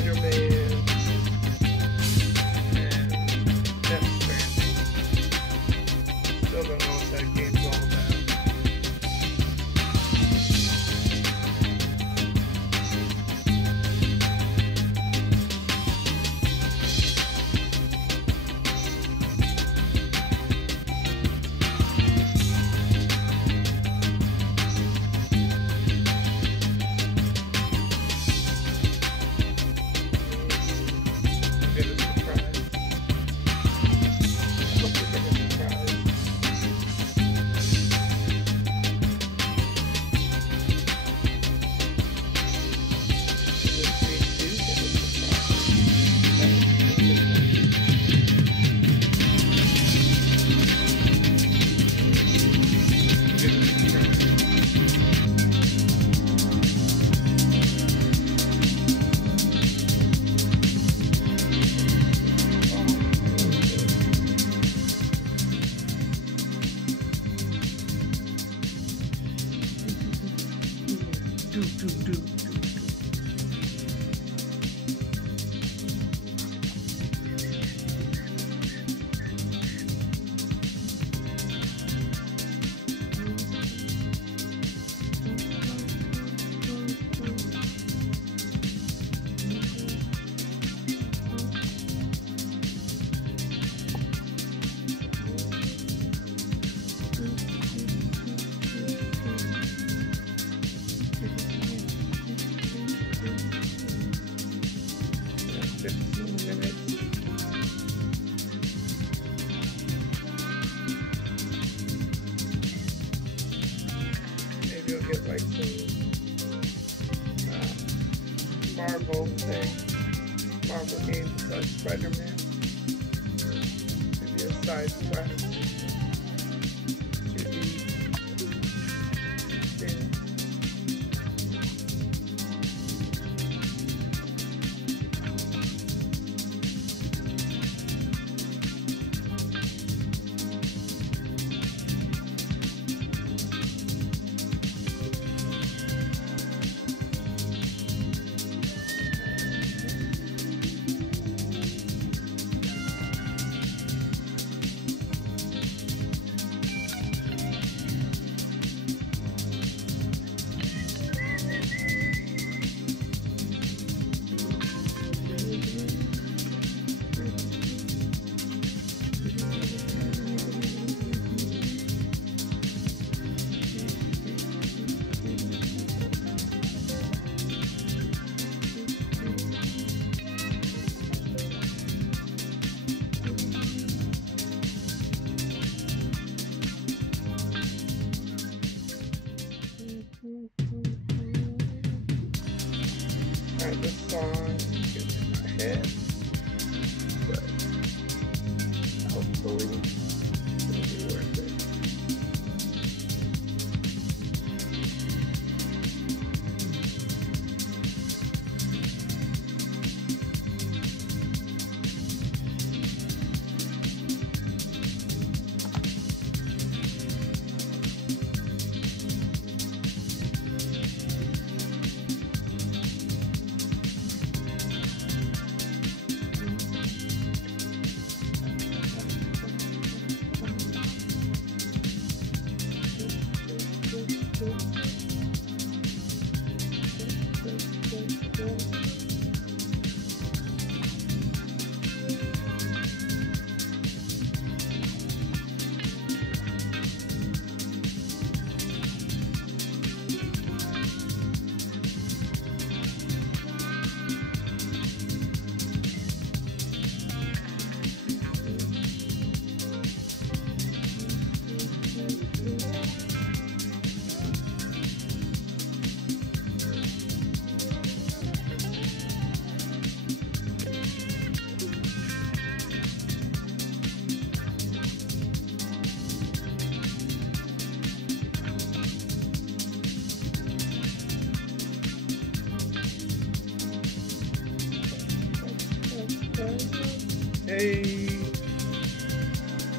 Spider-Man, and Death Stranding. Still don't know what that game's all about. Maybe you'll get like some Marvel games like Spider-Man. Maybe a side quest. Should be interesting. Alright, this song is in my head, but hopefully it'll be worth it.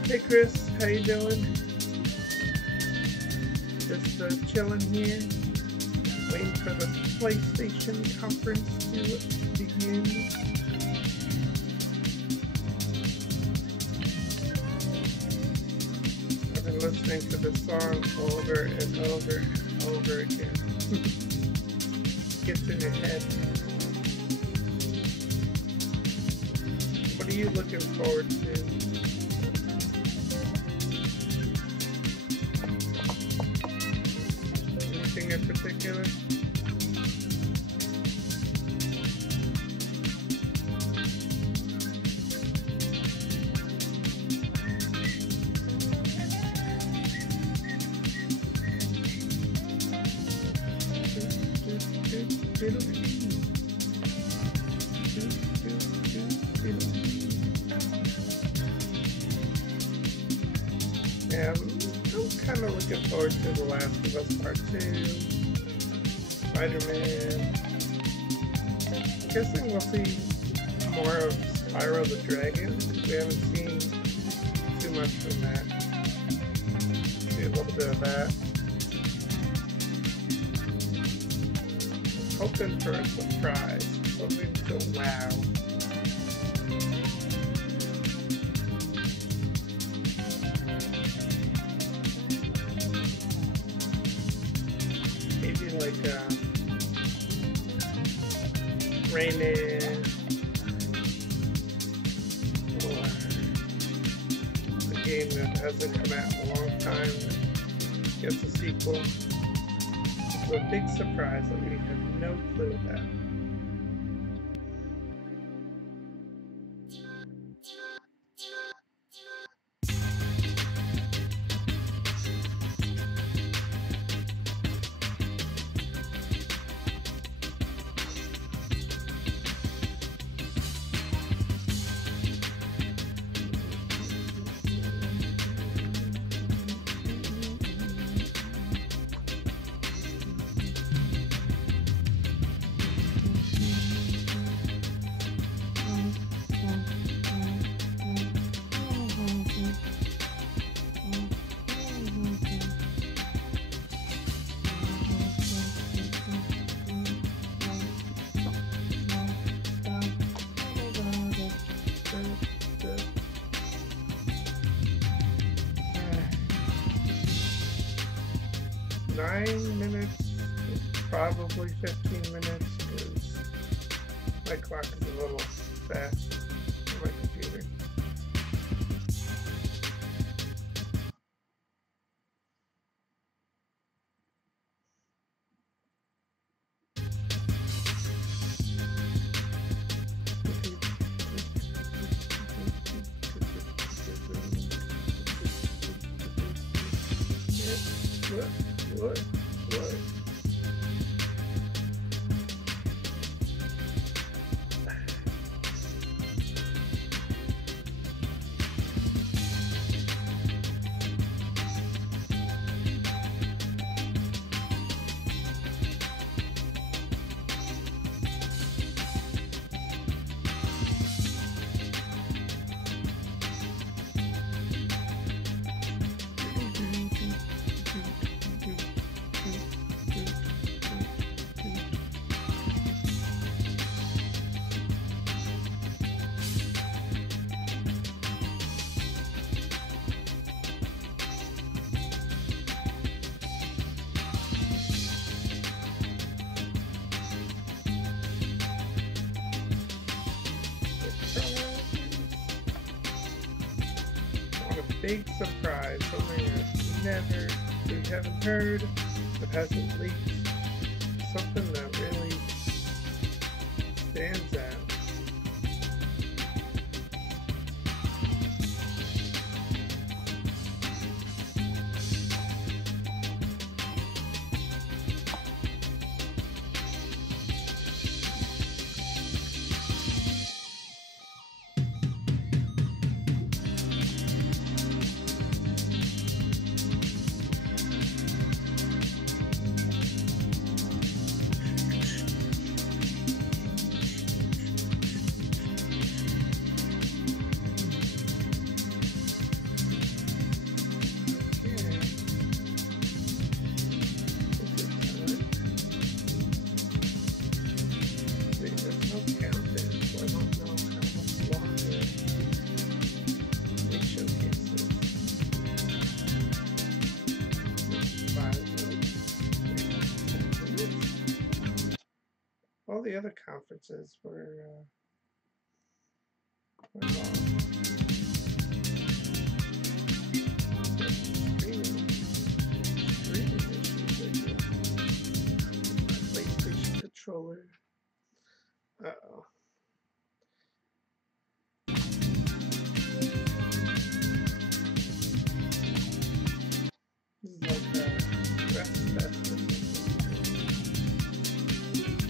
Hey, Chris, how you doing? Just chilling here. Waiting for the PlayStation conference to begin. I've been listening to this song over and over and over again. Gets in your head. What are you looking forward to? Anything in particular? Yeah, I'm kind of looking forward to The Last of Us Part 2, Spider-Man. I'm guessing we'll see more of Spyro the Dragon. We haven't seen too much from that. See a little bit of that. Hoping for a surprise, something to wow. Maybe like Rayman, or a game that hasn't come out in a long time that gets a sequel. It's a big surprise that we have no clue about. Probably 15 minutes because my clock is a little fast on my computer. What? 'What a big surprise, something we haven't heard, that hasn't leaked, something that really stands out. all the other conferences were long. Streaming issues, I guess. My PlayStation controller. Uh-oh. This is like a stress test or something.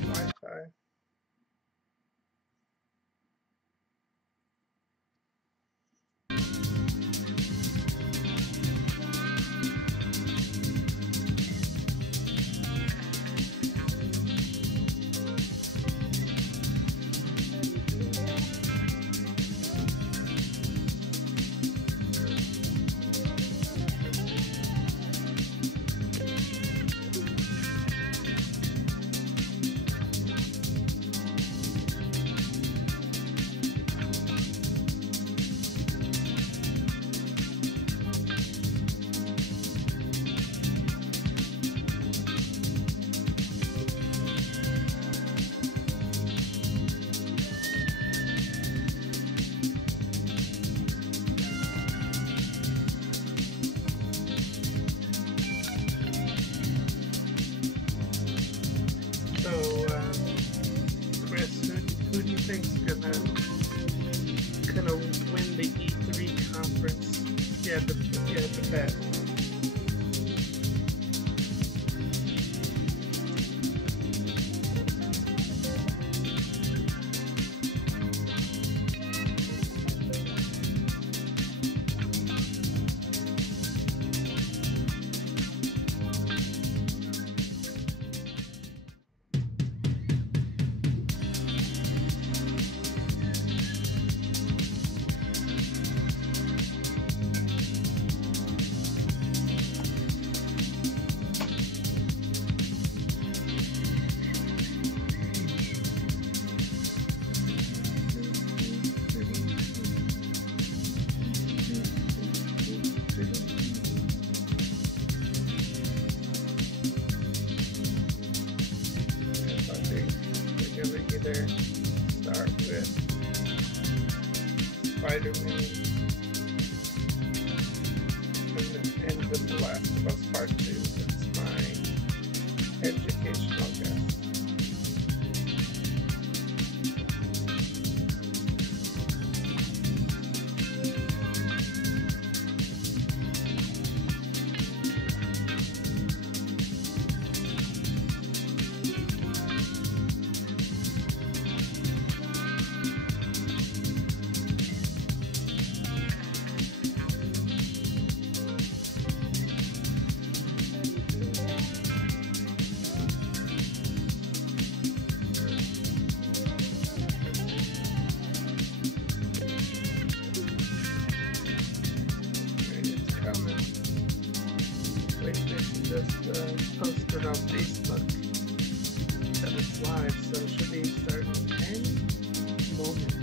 Wi-Fi. Chris, who do you think's gonna win the E3 conference? Yeah, the bet. Either start with Spider-Man and then end with The Last of Us Part 2. That's my educational guess. PlayStation just posted on Facebook that it's live, so it should be starting any moment.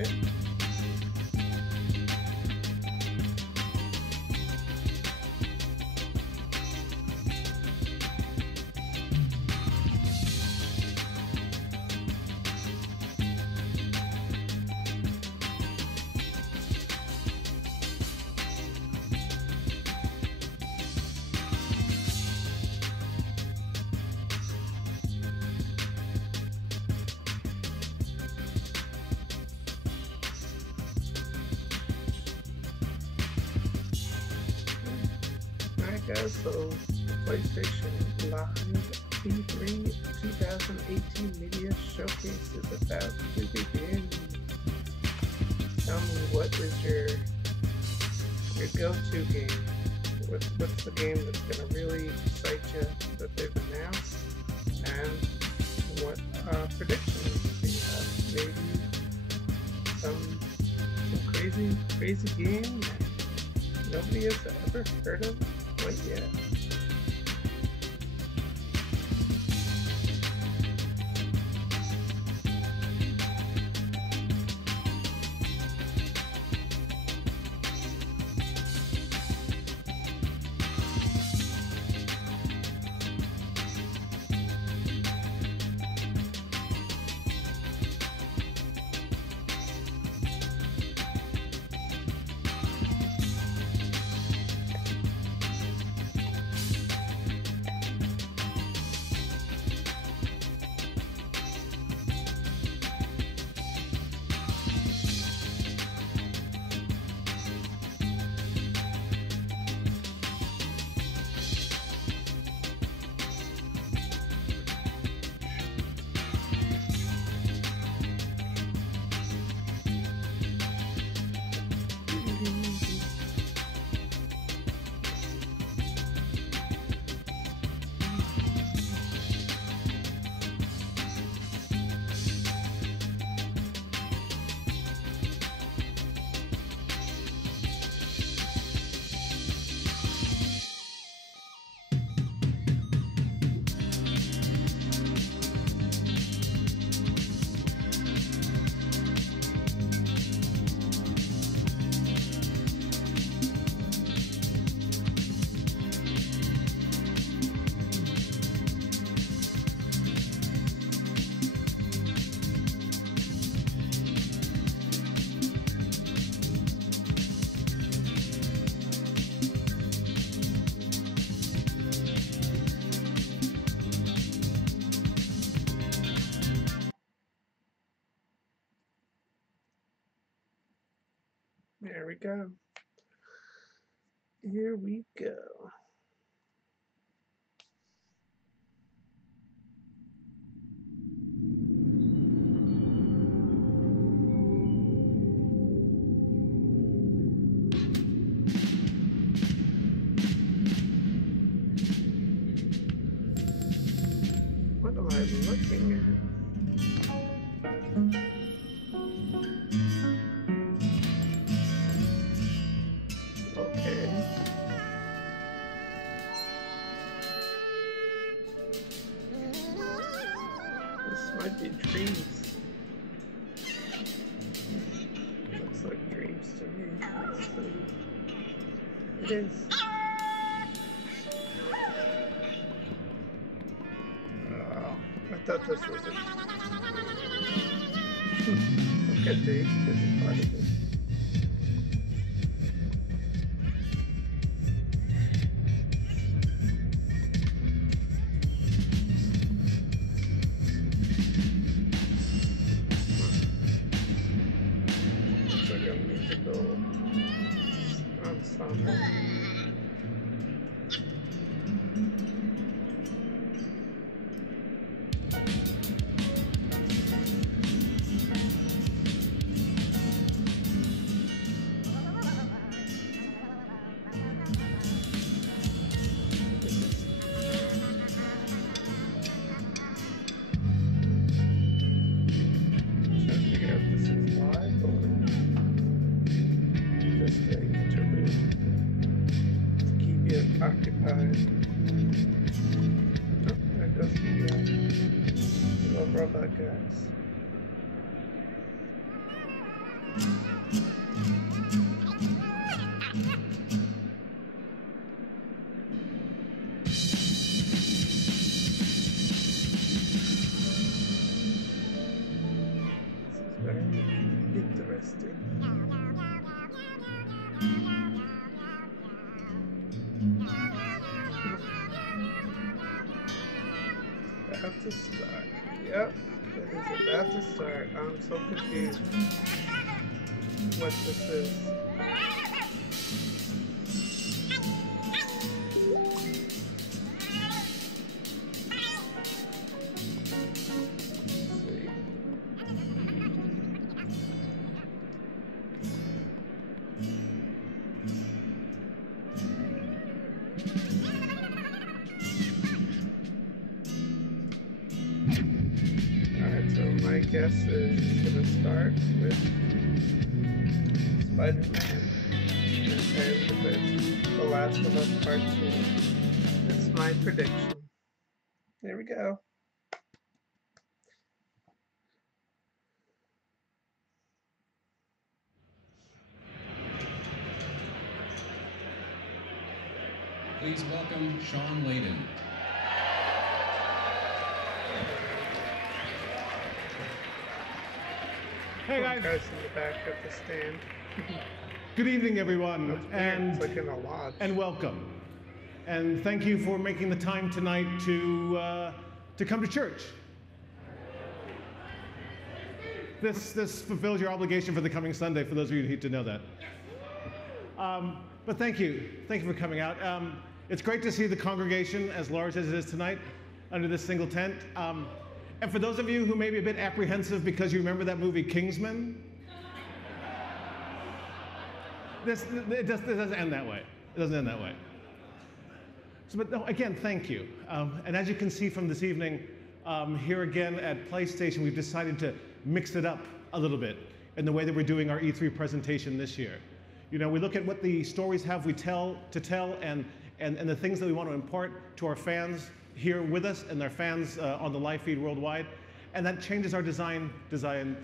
hit. Alright guys, so the PlayStation Live P3 2018 Media Showcase is about to begin. Tell me, what is your go-to game? What's the game that's going to really excite you that they've announced? And what predictions do you have? Maybe some crazy game that nobody has ever heard of quite yet. There we go. Here we go. What am I looking at? Might be dreams. Looks like dreams to me. Let's see. It is. Oh, I thought this was it. Okay, Dave, this is part of it. Ensemble. Just a interlude. Very interesting. About to start. Yep, it is about to start. I'm so confused what this is. My guess is it's going to start with Spider-Man and end with The Last of Us Part 2. That's my prediction. There we go. Please welcome Sean Layden. Hey guys. Guys in the back at the stand. Good evening, everyone, and it's like in a lodge. And welcome. And thank you for making the time tonight to come to church. This fulfills your obligation for the coming Sunday. For those of you who need to know that. But thank you for coming out. It's great to see the congregation as large as it is tonight under this single tent. And for those of you who may be a bit apprehensive because you remember that movie Kingsman, it doesn't end that way. It doesn't end that way. So, but no, again, thank you. And as you can see from this evening, here again at PlayStation, we've decided to mix it up a little bit in the way that we're doing our E3 presentation this year. You know, we look at what the stories have we tell and the things that we want to impart to our fans here with us and their fans on the live feed worldwide, and that changes our design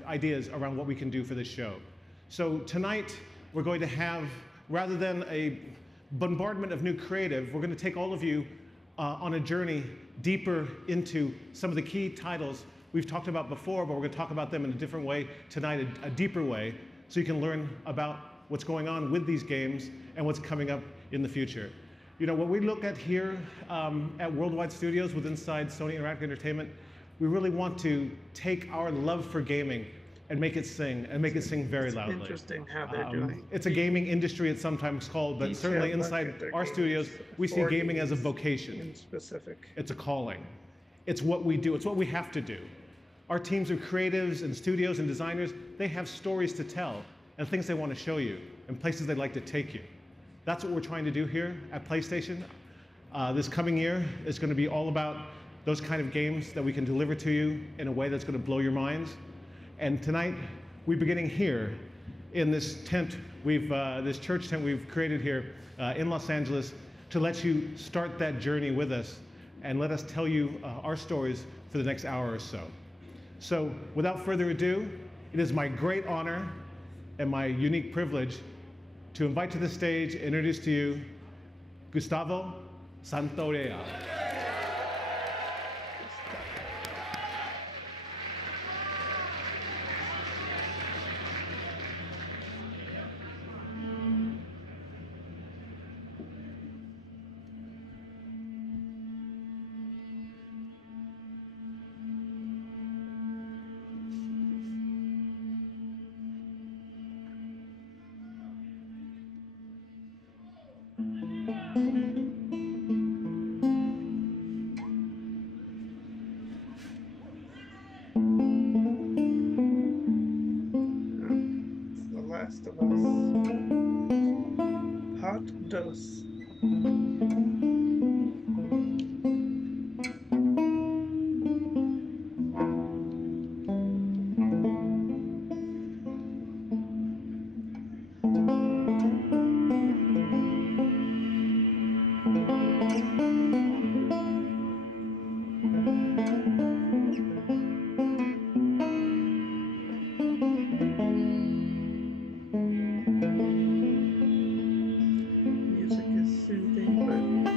ideas around what we can do for this show. So tonight we're going to have, rather than a bombardment of new creative, we're going to take all of you on a journey deeper into some of the key titles we've talked about before, but we're going to talk about them in a different way tonight, a deeper way, so you can learn about what's going on with these games and what's coming up in the future. You know, what we look at here at Worldwide Studios with inside Sony Interactive Entertainment, we really want to take our love for gaming and make it sing very loudly. It's interesting how they're doing. It's a gaming industry, it's sometimes called, but certainly inside our studios, we see gaming as a vocation. In specific. It's a calling. It's what we do. It's what we have to do. Our teams of creatives and studios and designers, they have stories to tell and things they want to show you and places they'd like to take you. That's what we're trying to do here at PlayStation. This coming year is going to be all about those kind of games that we can deliver to you in a way that's going to blow your minds. And tonight, we're beginning here in this tent, this church tent we've created here in Los Angeles to let you start that journey with us and let us tell you our stories for the next hour or so. So without further ado, it is my great honor and my unique privilege to invite to the stage, introduce to you, Gustavo Santaolalla. Last of Us. Hot dose. Music is soothing, but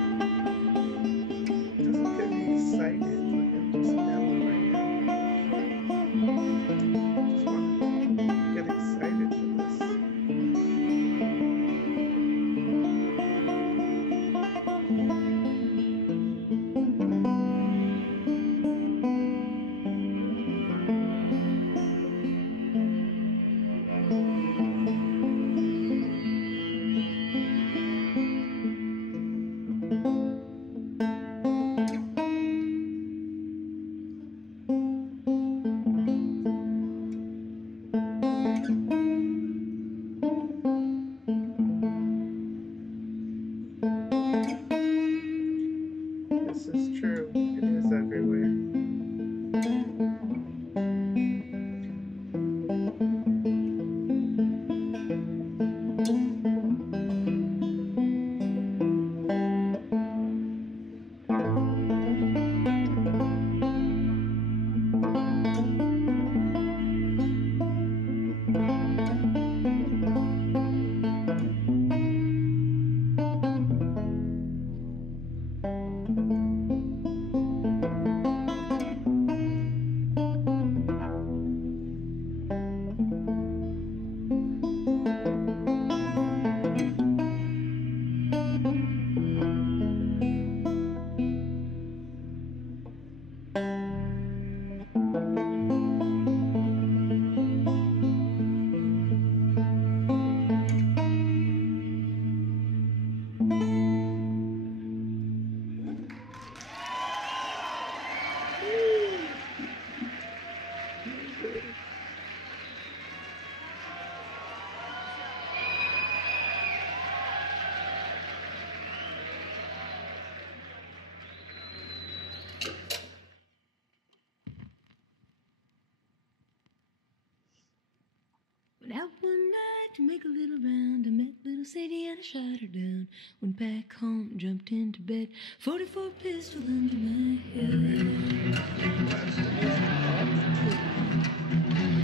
Went out one night to make a little round. I met little Sadie and I shot her down. Went back home, jumped into bed. 44 pistol under my head.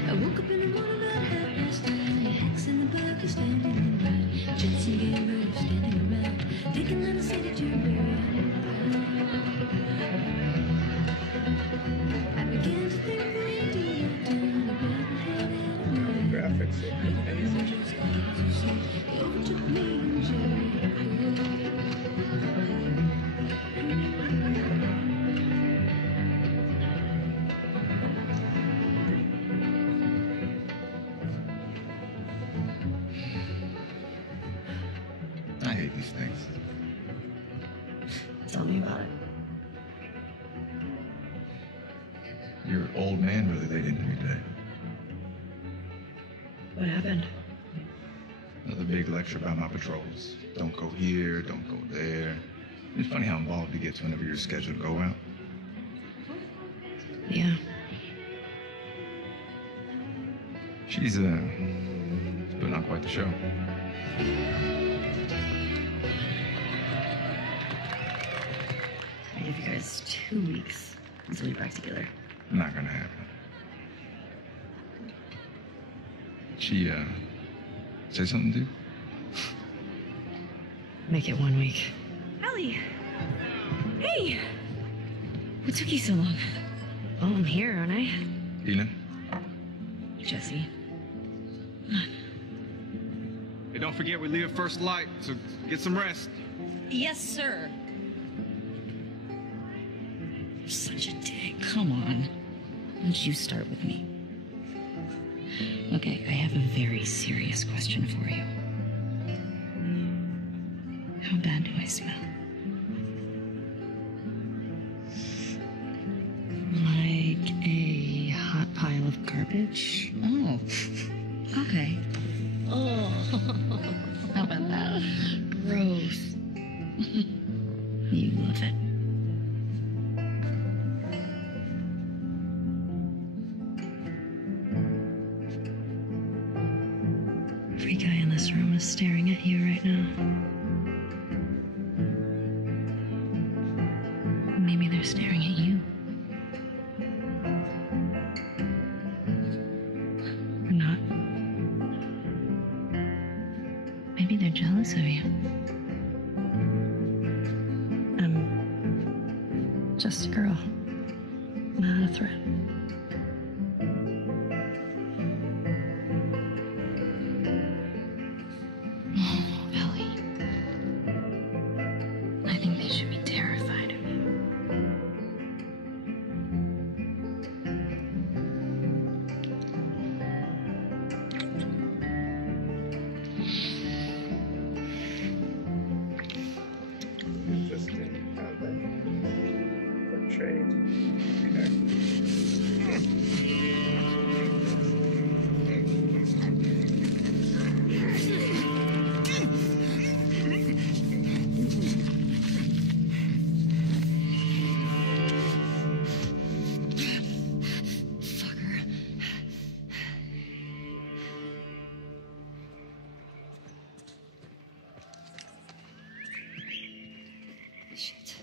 I woke up in the morning about 9:30. Hacks in the back are standing in line. Jets and gamers standing around. Taking little Sadie to bury. I began to think we did down. I grabbed my head and Graphics are amazing. it overtook me and I hate these things. Tell me about it. Your old man really laid into me today. What happened? Another big lecture about my patrols. Don't go here, don't go there. It's funny how involved he gets whenever you're scheduled to go out. Yeah. She's putting on quite the show. I gave you guys 2 weeks until we're back together. Not gonna happen. She say something to you? Make it 1 week. Allie! Hey! What took you so long? Oh, I'm here, aren't I? Dina? Jesse. Hey, don't forget we leave at first light, so get some rest. Yes, sir. You're such a dick. Come on. Why don't you start with me? Okay, I have a very serious question for you. How bad do I smell? Like a hot pile of garbage? Oh, okay. Oh, how about that? Gross. You love it. Every guy in this room is staring at you right now. Maybe they're staring at you. Or not. Maybe they're jealous of you. I'm just a girl, not a threat. Ellie, I think they should be terrified of you. Interesting how they portrayed Fucker. Shit.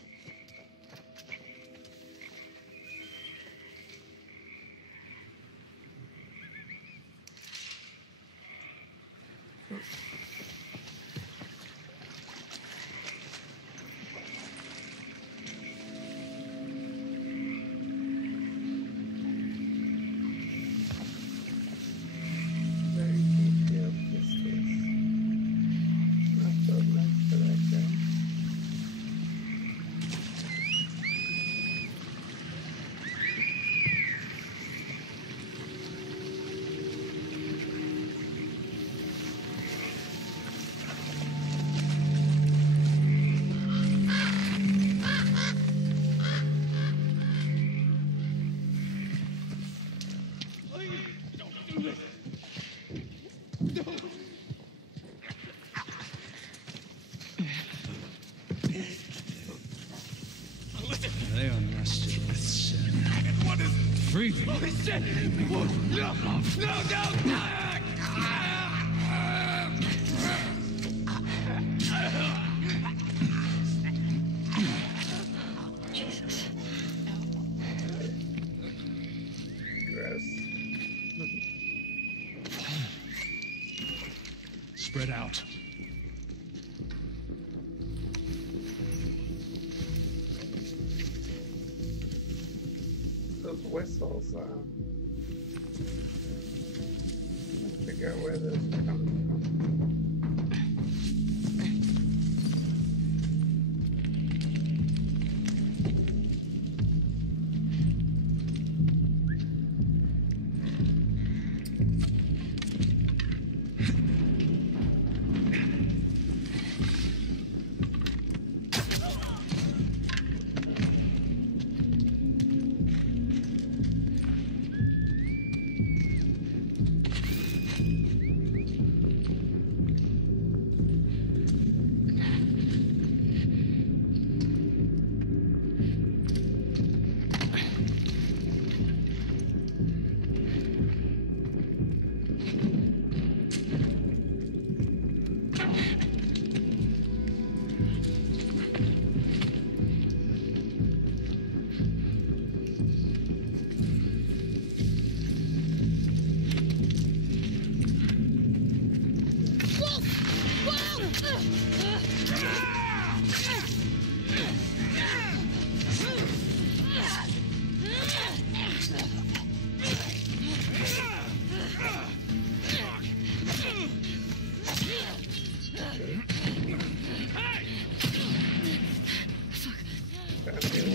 very detailed distance. Not so nice for that guy. They unrested with sin. What is freedom? Holy shit! No! No! No! No! Spread out. Those whistles, figure out where those are coming from.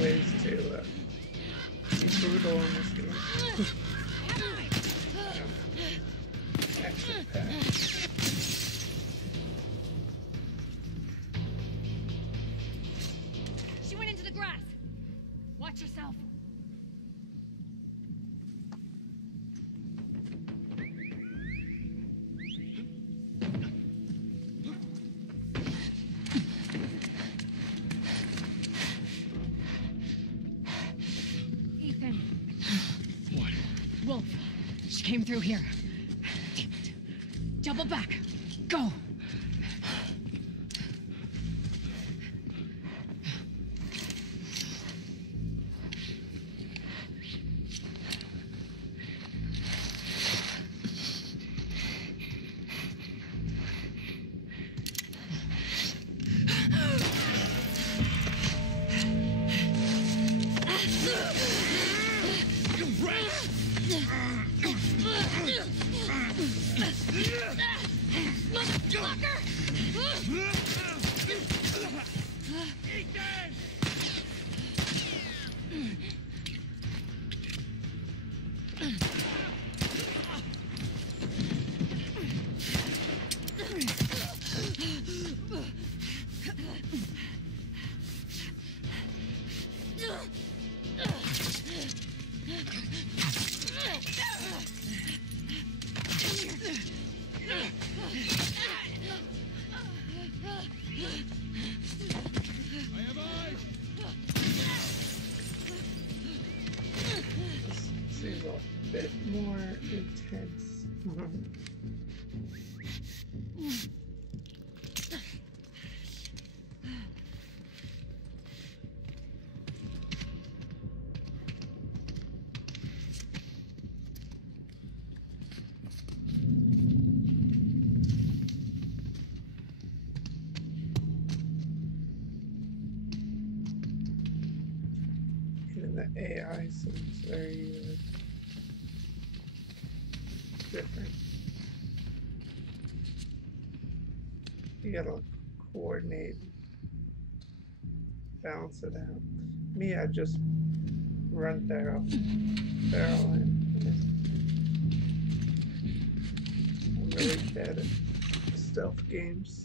Ways to be brutal in this game. Action packed. She went into the grass. Watch yourself. Wolf, she came through here. Damn it. Double back. Go. Seems a bit more intense. Even the AI seems very different. You gotta coordinate, balance it out. Me, I just run barrel in. I'm really bad at stealth games.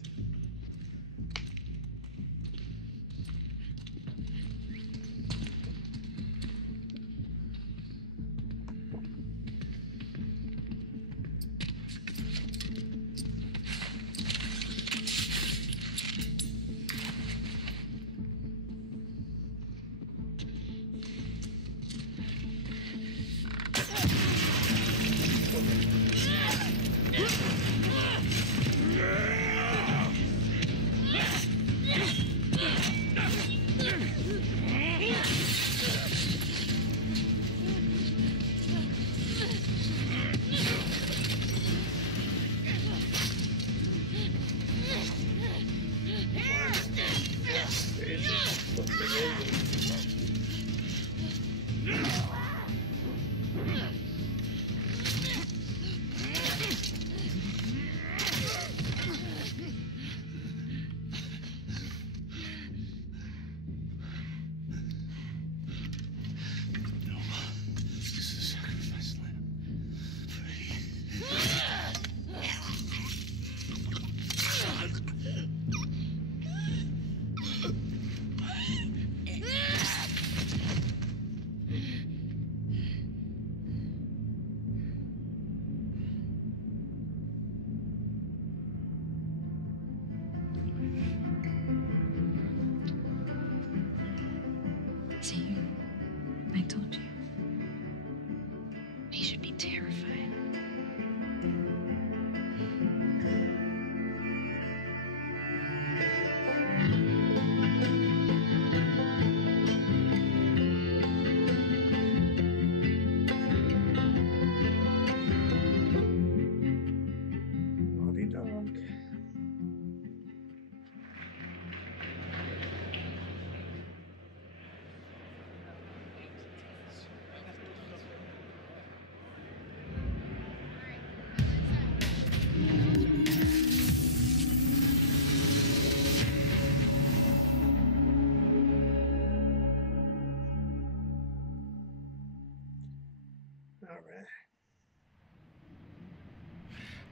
man.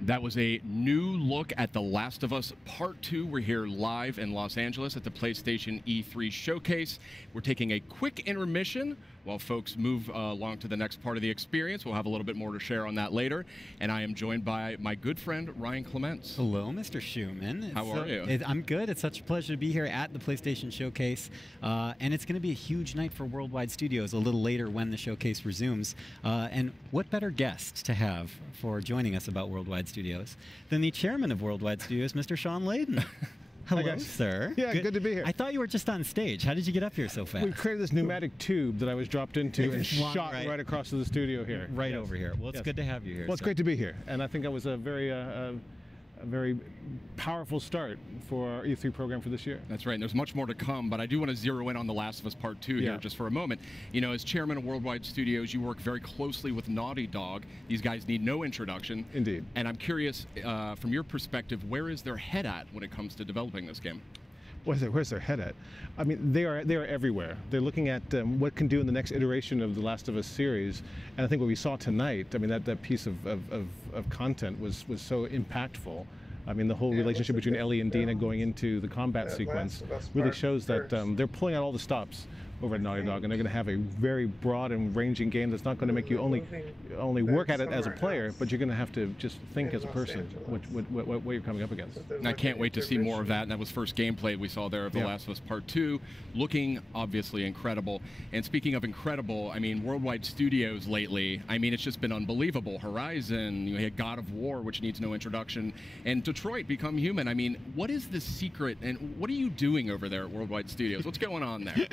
That was a new look at The Last of Us Part 2. We're here live in Los Angeles at the PlayStation E3 Showcase. We're taking a quick intermission while folks move along to the next part of the experience. We'll have a little bit more to share on that later. And I am joined by my good friend, Ryan Clements. Hello, Mr. Schumann. How are you? I'm good. It's such a pleasure to be here at the PlayStation Showcase. And it's going to be a huge night for Worldwide Studios a little later when the showcase resumes. And what better guest to have for joining us about Worldwide Studios than the chairman of Worldwide Studios, Mr. Sean Layden. Hello, sir. Yeah, good to be here. I thought you were just on stage. How did you get up here so fast? We created this pneumatic tube that I was dropped into and shot right across to the studio here. Right over here. Well, it's good to have you here. Well, it's great to be here. And I think it was a very powerful start for our E3 program for this year. That's right, and there's much more to come, but I do want to zero in on The Last of Us Part 2 here just for a moment. You know, as chairman of Worldwide Studios, you work very closely with Naughty Dog. These guys need no introduction. Indeed. And I'm curious, from your perspective, where is their head at when it comes to developing this game? Where's their head at? I mean, they are everywhere. They're looking at what can do in the next iteration of the Last of Us series, and I think what we saw tonight, I mean, that piece of content was so impactful. I mean, the whole relationship between Ellie and Dina going into the combat sequence really shows that they're pulling out all the stops over at Naughty Dog, and they're going to have a very broad and ranging game that's not going to make you only work at it as a player, but you're going to have to just think as a person what you're coming up against. And I can't wait to see more of that. And that was first gameplay we saw there of The Last of Us Part 2, looking obviously incredible. And speaking of incredible, I mean, Worldwide Studios lately, I mean, it's just been unbelievable. Horizon, you had God of War, which needs no introduction, and Detroit Become Human. I mean, what is the secret, and what are you doing over there at Worldwide Studios? What's going on there?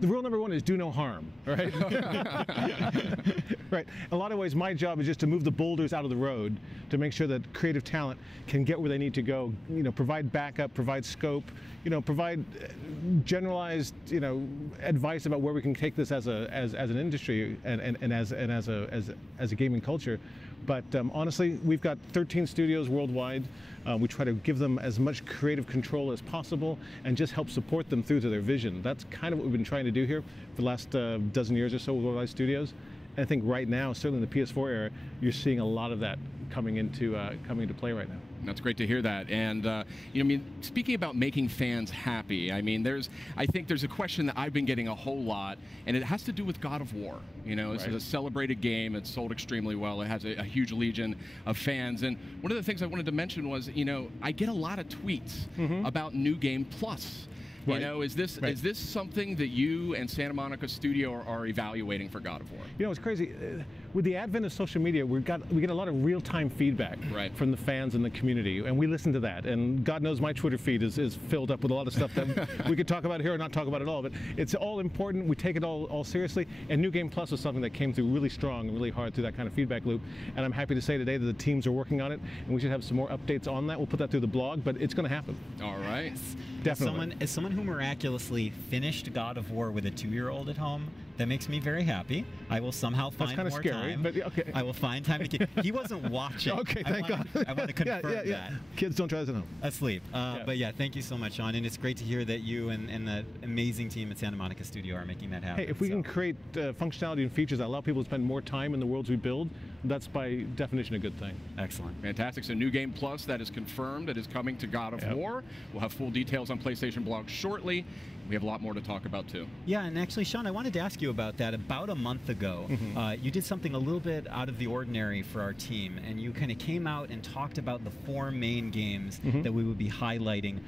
The rule number one is do no harm, right? Right. In a lot of ways, my job is just to move the boulders out of the road to make sure that creative talent can get where they need to go. You know, provide backup, provide scope. You know, provide generalized, you know, advice about where we can take this as an industry and as a gaming culture. But honestly, we've got 13 studios worldwide. We try to give them as much creative control as possible and just help support them through to their vision. That's kind of what we've been trying to do here for the last dozen years or so with Worldwide Studios. And I think right now, certainly in the PS4 era, you're seeing a lot of that coming into play right now. That's great to hear that. And, you know, I mean, speaking about making fans happy, I mean, I think there's a question that I've been getting a whole lot, and it has to do with God of War. You know, this is a celebrated game. It's sold extremely well. It has a huge legion of fans. And one of the things I wanted to mention was, you know, I get a lot of tweets about New Game Plus. You know, is this something that you and Santa Monica Studio are evaluating for God of War? You know, it's crazy. With the advent of social media, we get a lot of real-time feedback from the fans and the community, and we listen to that. And God knows my Twitter feed is filled up with a lot of stuff that we could talk about here or not talk about at all. But it's all important. We take it all seriously. And New Game Plus was something that came through really strong and really hard through that kind of feedback loop. And I'm happy to say today that the teams are working on it, and we should have some more updates on that. We'll put that through the blog, but it's going to happen. All right. Definitely. As someone who miraculously finished God of War with a 2-year-old at home, that makes me very happy. I will somehow find more scary, time. But okay. I will find time to He wasn't watching. Okay, thank God. I want to confirm that. Kids don't try this at home. Asleep. But yeah, thank you so much, Sean. And it's great to hear that you and the amazing team at Santa Monica Studio are making that happen. Hey, if we can create functionality and features that allow people to spend more time in the worlds we build, that's by definition a good thing. Excellent. Fantastic. So New Game Plus, that is confirmed. That is coming to God of War. We'll have full details on PlayStation Blog shortly. We have a lot more to talk about, too. Yeah, and actually, Sean, I wanted to ask you about that. About a month ago, you did something a little bit out of the ordinary for our team, and you kind of came out and talked about the 4 main games that we would be highlighting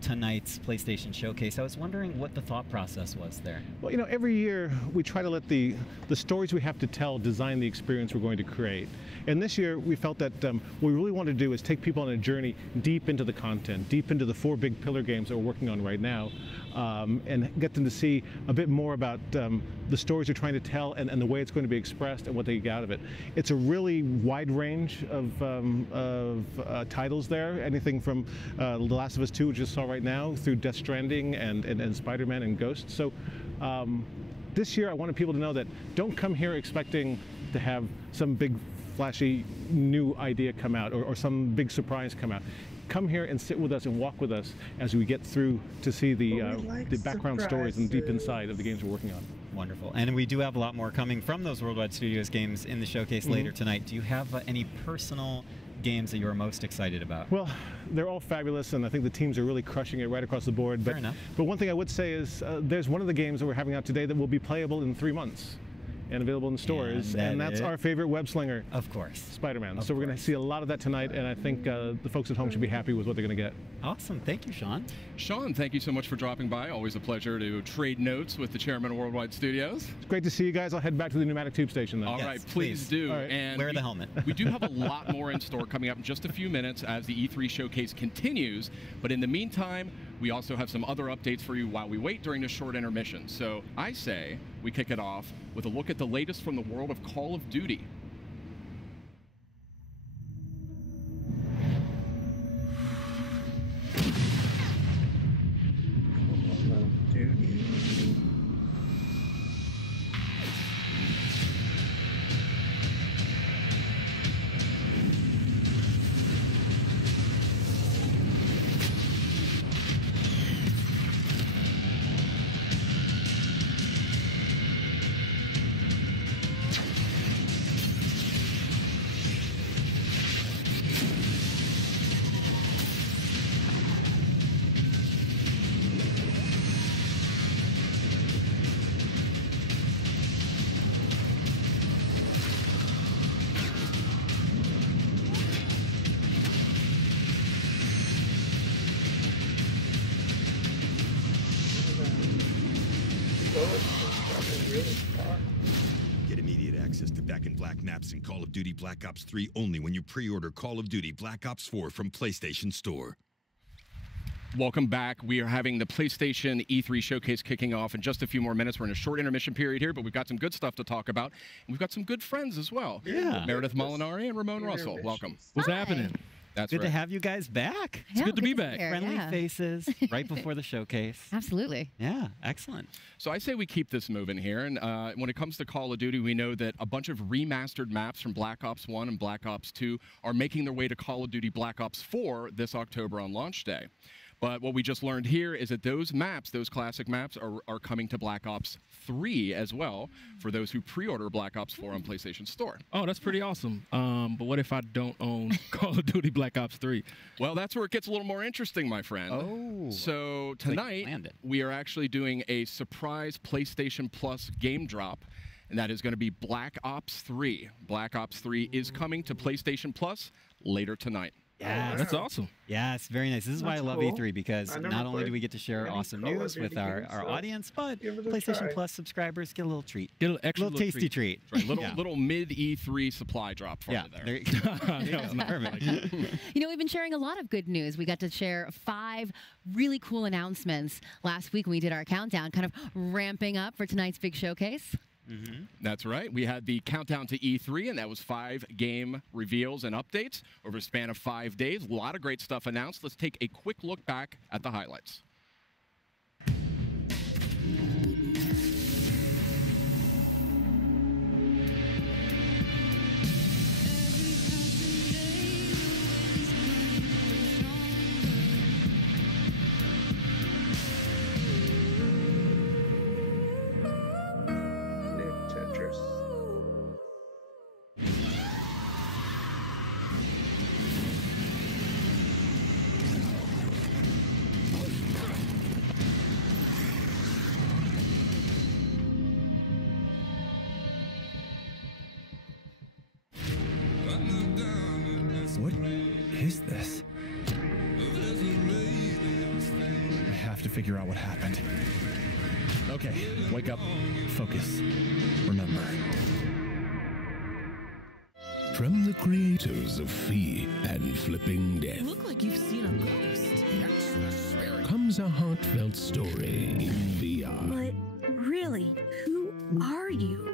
tonight's PlayStation Showcase. I was wondering what the thought process was there. Well, you know, every year we try to let the stories we have to tell design the experience we're going to create. And this year we felt that what we really want to do is take people on a journey deep into the content, deep into the 4 big pillar games that we're working on right now. And get them to see a bit more about the stories you're trying to tell and the way it's going to be expressed and what they get out of it. It's a really wide range of titles there, anything from The Last of Us 2, which you just saw right now, through Death Stranding and Spider-Man and Ghost. So this year I wanted people to know that don't come here expecting to have some big flashy new idea come out or some big surprise come out. Come here and sit with us and walk with us as we get through to see the background stories and deep inside of the games we're working on. Wonderful. And we do have a lot more coming from those Worldwide Studios games in the showcase later tonight. Do you have any personal games that you're most excited about? Well, they're all fabulous, and I think the teams are really crushing it right across the board. Fair enough. But one thing I would say is there's one of the games that we're having out today that will be playable in 3 months and available in stores, and that's our favorite web slinger. Of course. Spider-Man. So we're going to see a lot of that tonight, and I think the folks at home should be happy with what they're going to get. Awesome. Thank you, Sean. Sean, thank you so much for dropping by. Always a pleasure to trade notes with the chairman of Worldwide Studios. It's great to see you guys. I'll head back to the pneumatic tube station, though. All right, please do. All right. And wear the helmet. We do have a lot more in store coming up in just a few minutes as the E3 showcase continues. But in the meantime, we also have some other updates for you while we wait during this short intermission. So I say we kick it off with a look at the latest from the world of Call of Duty. Get immediate access to Back in Black maps in Call of Duty Black Ops 3 only when you pre-order Call of Duty Black Ops 4 from PlayStation Store. Welcome back. We are having the PlayStation E3 showcase kicking off in just a few more minutes. We're in a short intermission period here, but we've got some good stuff to talk about. And we've got some good friends as well. Yeah. Meredith Molinari and Ramon Russell. Welcome. What's happening? That's good right. to have you guys back. It's good to be back. Friendly faces right before the showcase. Absolutely. Yeah, excellent. So I say we keep this moving here. And when it comes to Call of Duty, we know that a bunch of remastered maps from Black Ops 1 and Black Ops 2 are making their way to Call of Duty Black Ops 4 this October on launch day. But what we just learned here is that those maps, those classic maps, are coming to Black Ops 3 as well for those who pre-order Black Ops 4 on PlayStation Store. Oh, that's pretty awesome. But what if I don't own Call of Duty Black Ops 3? Well, that's where it gets a little more interesting, my friend. Oh. So tonight, we are actually doing a surprise PlayStation Plus game drop, and that is going to be Black Ops 3. Black Ops 3 is coming to PlayStation Plus later tonight. Yeah, that's awesome. Yes, very nice. This is why I love cool. E3, because not only do we get to share awesome news with our audience, but PlayStation Plus subscribers get a little treat. Get a little extra little tasty treat. Right, little mid E3 supply drop for you there. There you go. Perfect. You know, we've been sharing a lot of good news. We got to share 5 really cool announcements last week when we did our countdown, kind of ramping up for tonight's big showcase. That's right. We had the countdown to E3, and that was 5 game reveals and updates over a span of 5 days. A lot of great stuff announced. Let's take a quick look back at the highlights. What is this? I have to figure out what happened. Okay, wake up, focus, remember. From the creators of Fee and Flipping Death. You look like you've seen a ghost. That's the spirit. Comes a heartfelt story in VR. But really, who are you?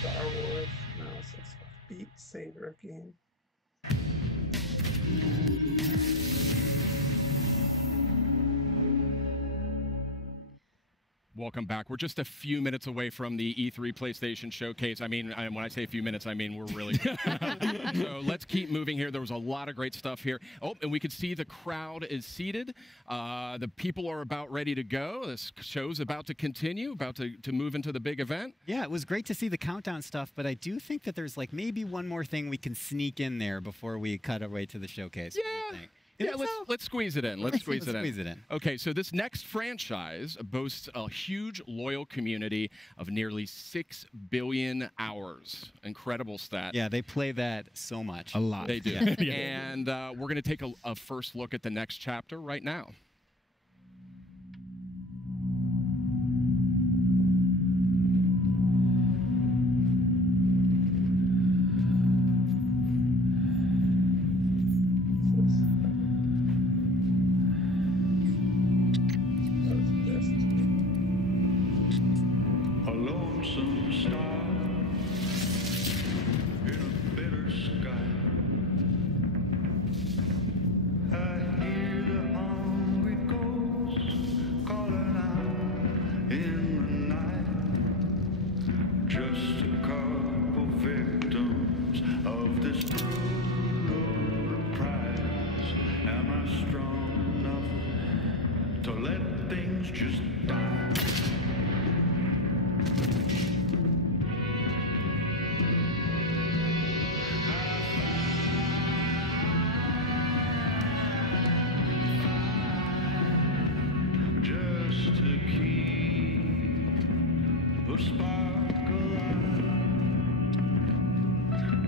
Star Wars. No, it's a Beat Saber game. Welcome back. We're just a few minutes away from the E3 PlayStation Showcase. I mean, when I say a few minutes, I mean we're really... So let's keep moving here. There was a lot of great stuff here. Oh, and we can see the crowd is seated. The people are about ready to go. This show's about to continue, about to move into the big event. Yeah, it was great to see the countdown stuff, but I do think that there's like maybe one more thing we can sneak in there before we cut away to the showcase. Yeah. Yeah, let's squeeze it in. Let's squeeze it in. Okay, so this next franchise boasts a huge loyal community of nearly 6 billion hours. Incredible stat. Yeah, they play that so much. A lot. They do. Yeah. And we're going to take a first look at the next chapter right now. A lonesome star in a bitter sky. I hear the hungry ghosts calling out in the night. Just a couple victims of this brutal reprise. Am I strong enough to let things just die? Just to keep a spark alive.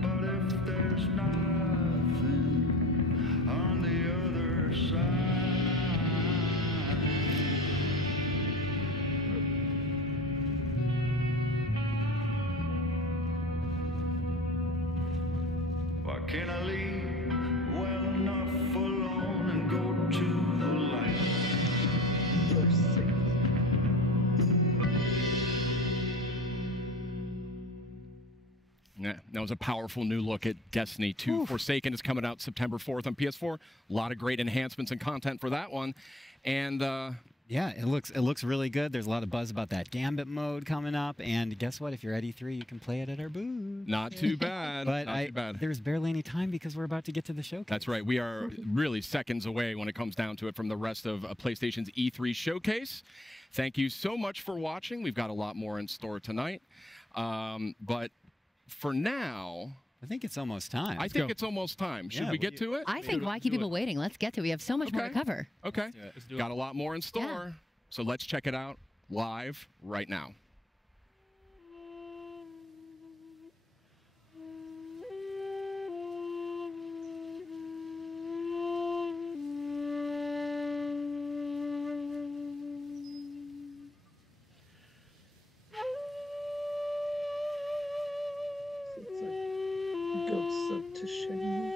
But if there's nothing on the other side, why can't I leave well enough alone and go to the light? Yeah, that was a powerful new look at Destiny 2. Forsaken is coming out September 4th on PS4. A lot of great enhancements and content for that one. And yeah, it looks really good. There's a lot of buzz about that Gambit mode coming up. And guess what? If you're at E3, you can play it at our booth. Not too bad. But Not too bad. There's barely any time because we're about to get to the showcase. That's right. We are really seconds away when it comes down to it from the rest of PlayStation's E3 showcase. Thank you so much for watching. We've got a lot more in store tonight. But for now, I think it's almost time. I think it's almost time. Should we get to it? I think why keep people waiting? Let's get to it. We have so much more to cover. Okay. Got a lot more in store. So let's check it out live right now. Ghosts of Tsushima.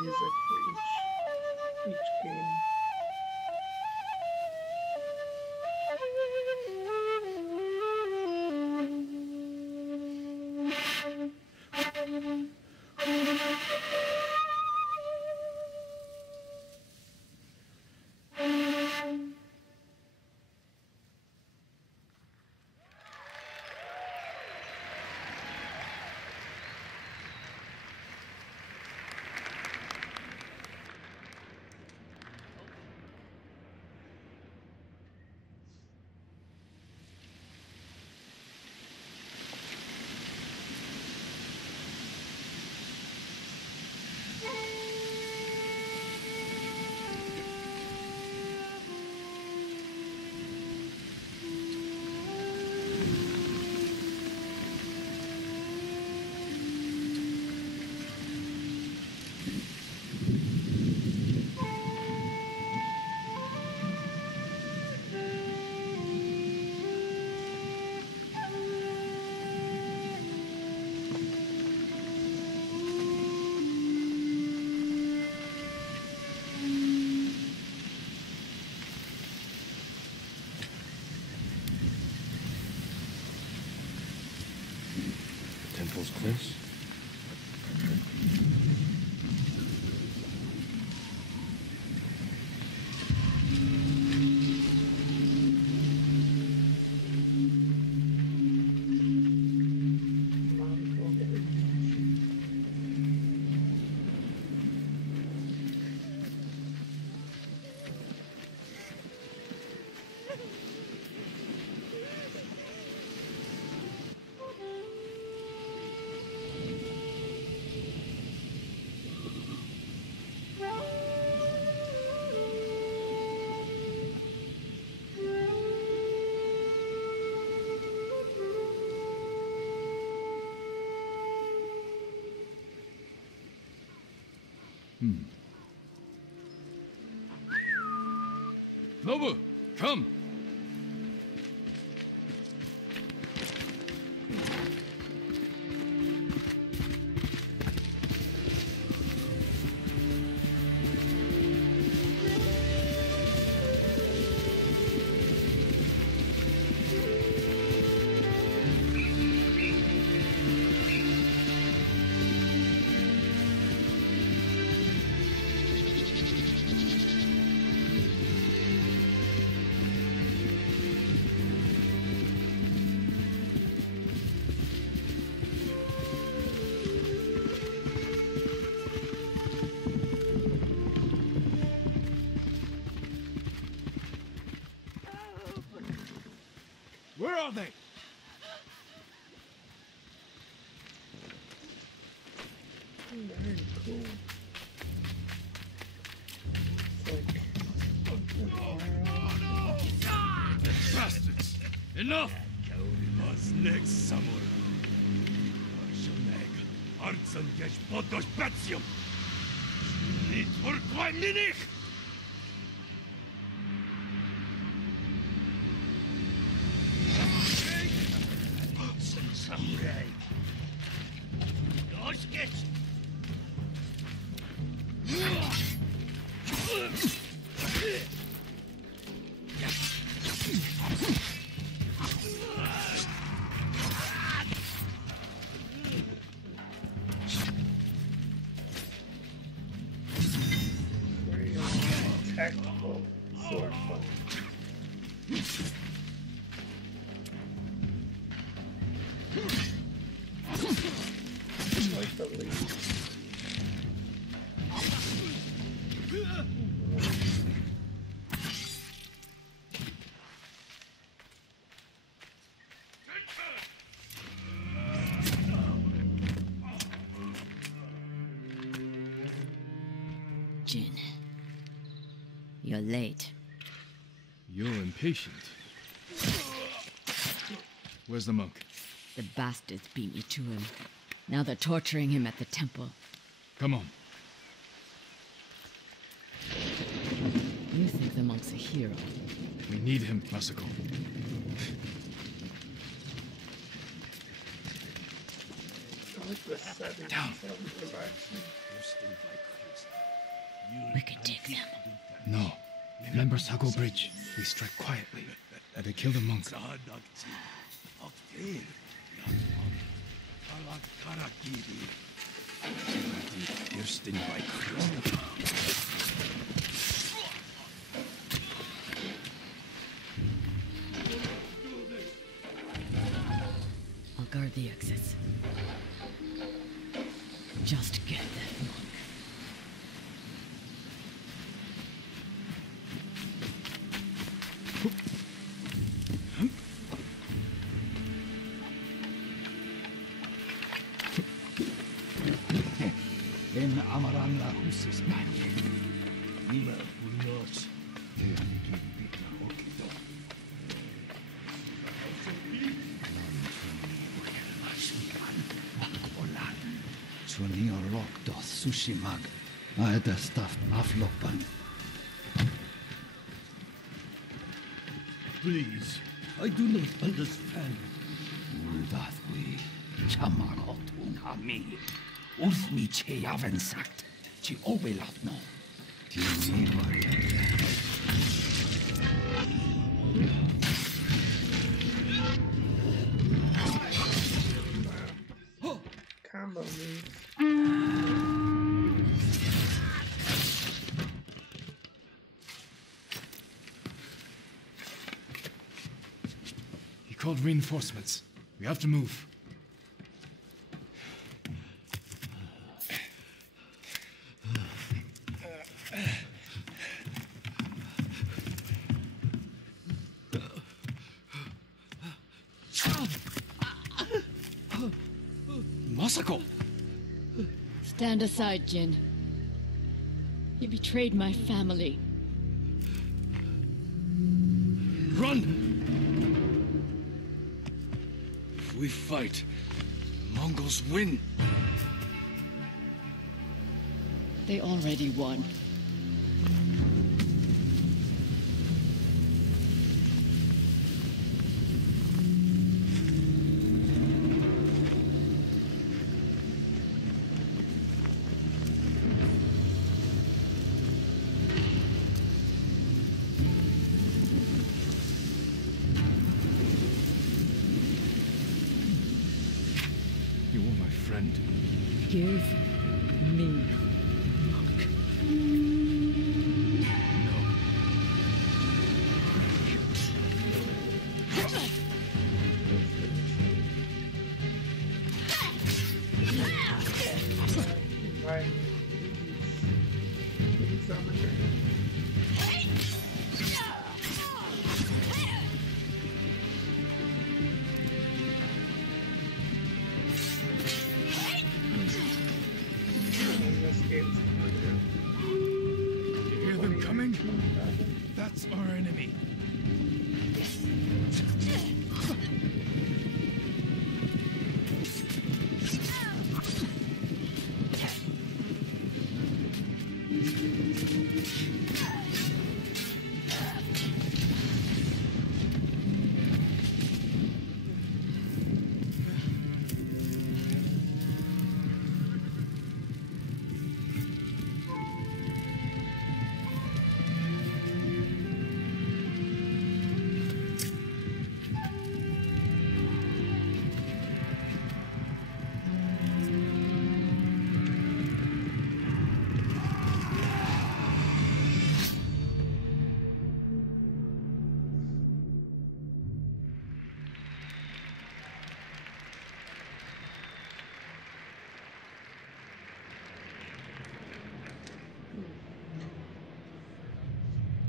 Music for each game. was close. Nobu, come! Where are they? Very cool. Bastards! Enough! Was next summer. Arshoneg, Artsan Gesh Podosh Batsium! Niet voor kwai minig! Samurai! Dosh Gesh! Very tactical sword fight. Like the lead. Jin, you're late. You're impatient. Where's the monk? The bastards beat me to him. Now they're torturing him at the temple. Come on. You think the monk's a hero? We need him, Masako. I like the setting. Down. Of action. We could take them. No. Remember Sago Bridge? We strike quietly. They kill the monk. I'll guard the exits. Just get that monk. En amaran la husis manje. Nima unos. Sunio lokto sushi mag. Aeda stuffed aflopan. Please, I do not understand. Uldathwi, chamarotun hami. Ulfmi che yaven sagt. Chi obelatno. called reinforcements. We have to move. Masako! Stand aside, Jin. You betrayed my family. Run! If we fight, Mongols win. They already won. You were my friend. Give me. Right. It's on the train. This game's You hear them coming? That's our enemy.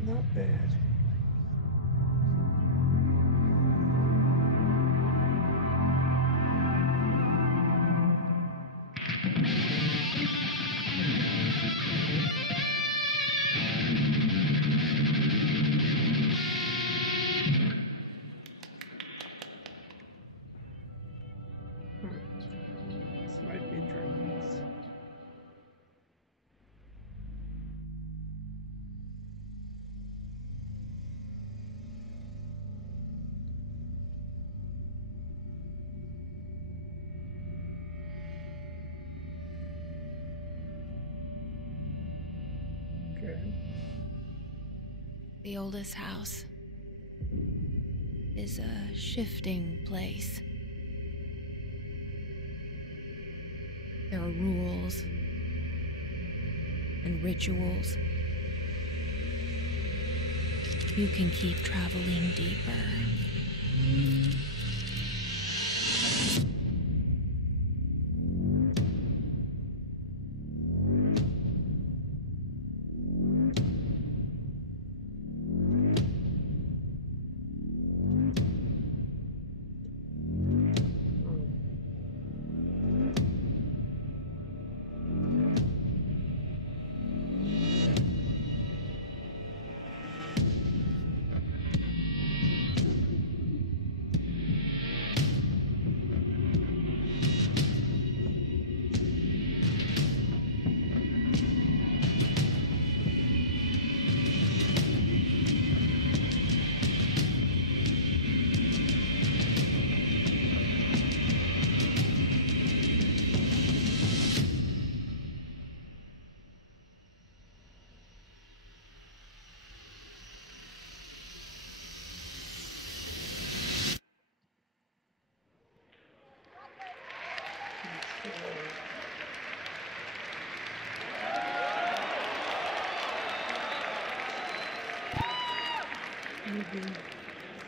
not bad. This might be dreams. Okay. The oldest house is a shifting place. There are rules and rituals. You can keep traveling deeper.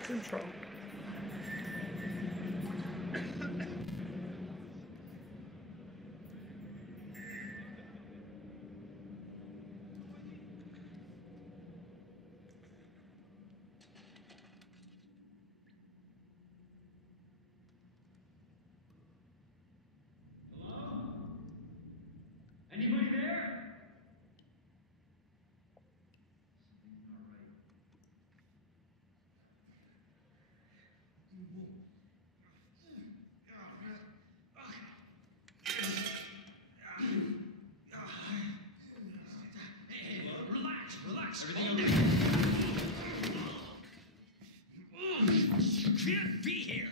Control. box! You can't be here!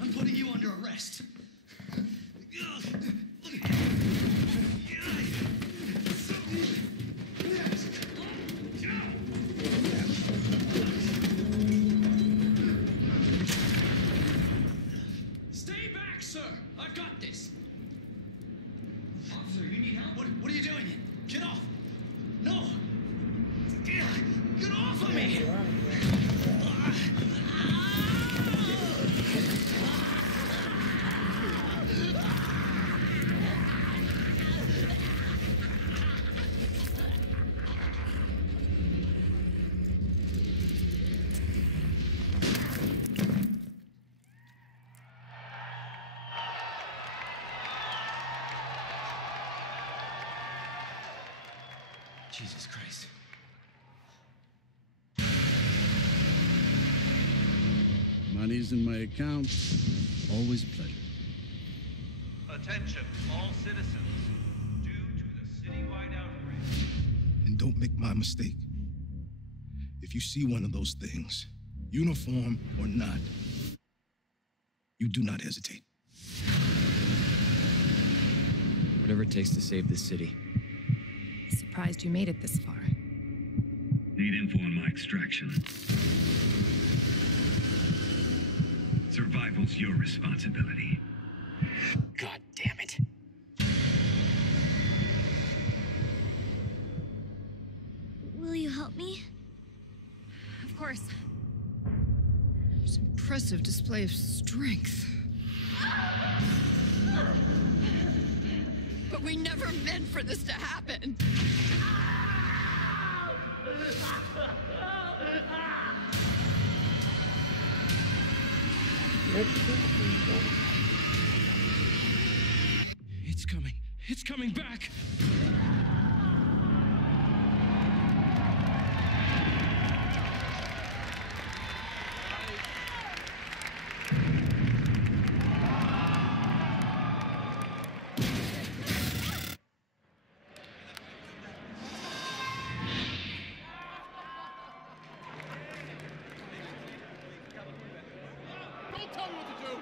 I'm putting you under arrest. Stay back, sir! I've got this! Officer, you need help? What are you doing? Get off! No! Get off of me! Jesus Christ. Money's in my account. Always a pleasure. Attention, all citizens. Due to the citywide outrage. And don't make my mistake. If you see one of those things, uniform or not, you do not hesitate. Whatever it takes to save this city. Surprised you made it this far. Need info on my extraction. Survival's your responsibility. God damn it. Will you help me? Of course. It's an impressive display of strength. But we never meant for this to happen. It's coming. It's coming back. Don't tell me what to do!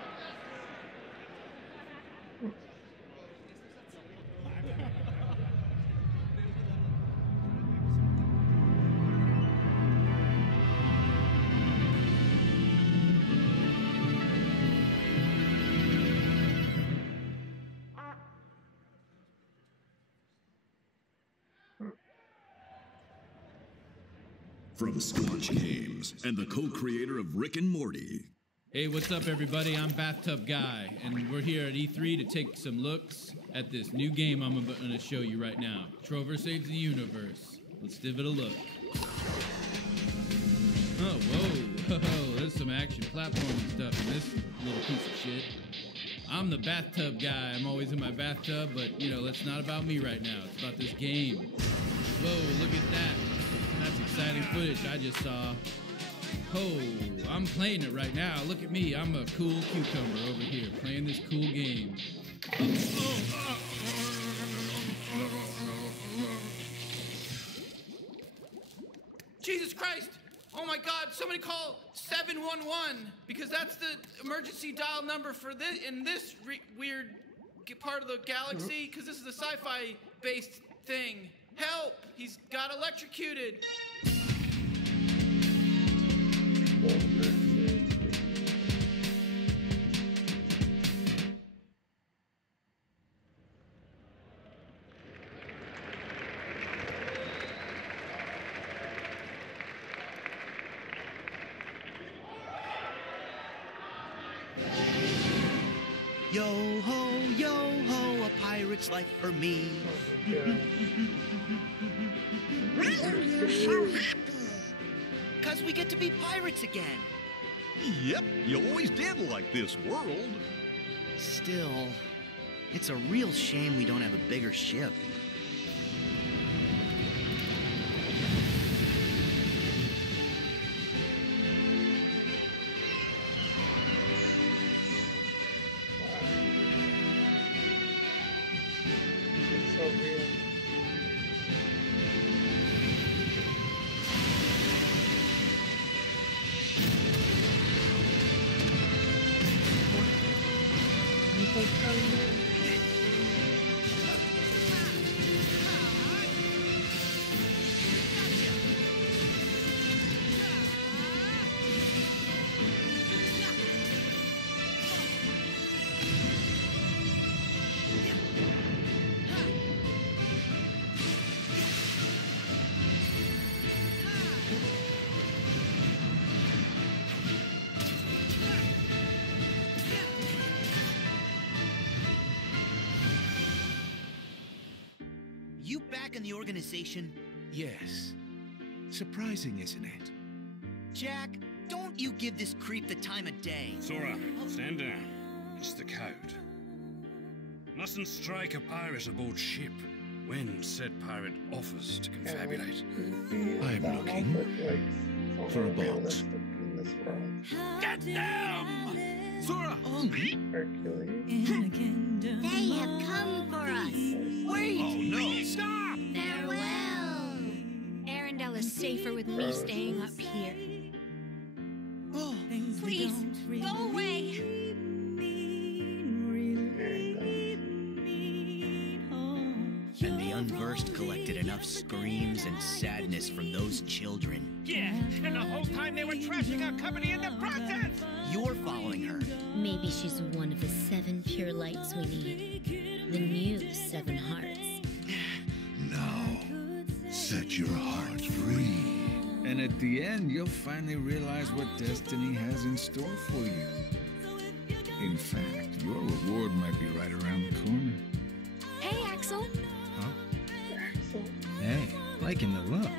From Squanch Games and the co-creator of Rick and Morty. Hey, what's up, everybody? I'm Bathtub Guy, and we're here at E3 to take some looks at this new game I'm going to show you right now. Trover Saves the Universe. Let's give it a look. Oh, whoa, there's some action platforming stuff in this little piece of shit. I'm the Bathtub Guy. I'm always in my bathtub, but, you know, that's not about me right now. It's about this game. Whoa, look at that. That's exciting footage I just saw. Oh, I'm playing it right now. Look at me. I'm a cool cucumber over here playing this cool game. Jesus Christ! Oh my God, somebody call 711 because that's the emergency dial number for this in this weird part of the galaxy because this is a sci-fi based thing. Help! He's got electrocuted. Yo ho, a pirate's life for me. We're so happy. 'Cause we get to be pirates again. Yep, you always did like this world. Still, it's a real shame we don't have a bigger ship. You back in the organization? Yes. Surprising, isn't it? Jack, don't you give this creep the time of day. Sora, stand down. It's the code. Mustn't strike a pirate aboard ship when said pirate offers to confabulate. I'm looking for a box. Get them! Sora! They have come for us. Wait! Oh no! Stop! Farewell. Arendelle is safer with me staying up here. Oh, Please, go away. and the unversed collected enough screams and sadness from those children. Yeah, and the whole time they were trashing our company in the process! You're following her. Maybe she's one of the 7 pure lights we need. The new 7 hearts. Now, set your heart free. And at the end, you'll finally realize what destiny has in store for you. In fact, your reward might be right around the corner. Hey, Axel. Huh? Hey, liking the look.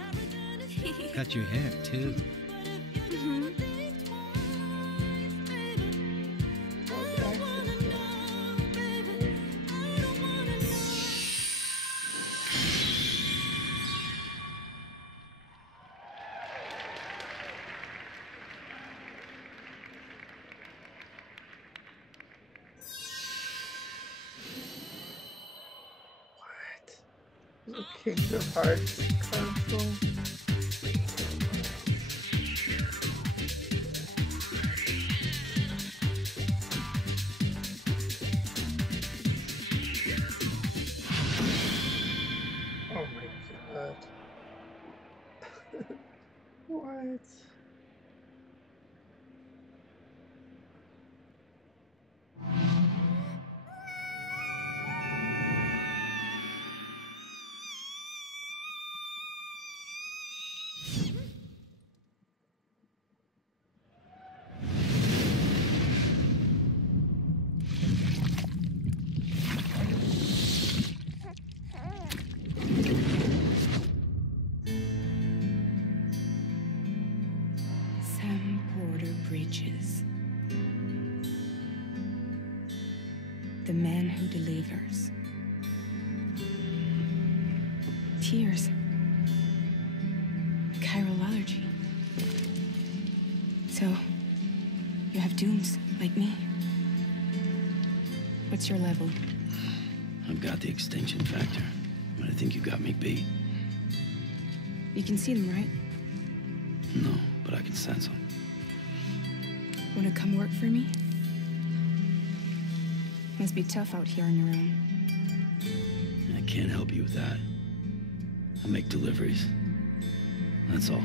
Cut your hair, too. Kingdom Hearts console. Oh my god. What? Sam Porter Bridges. The man who delivers. Tears. Chiral allergy. So, you have dooms like me. What's your level? I've got the extinction factor, but I think you got me beat. You can see them, right? No, but I can sense them. Wanna come work for me? Must be tough out here on your own. I can't help you with that. I make deliveries. That's all.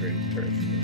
country person.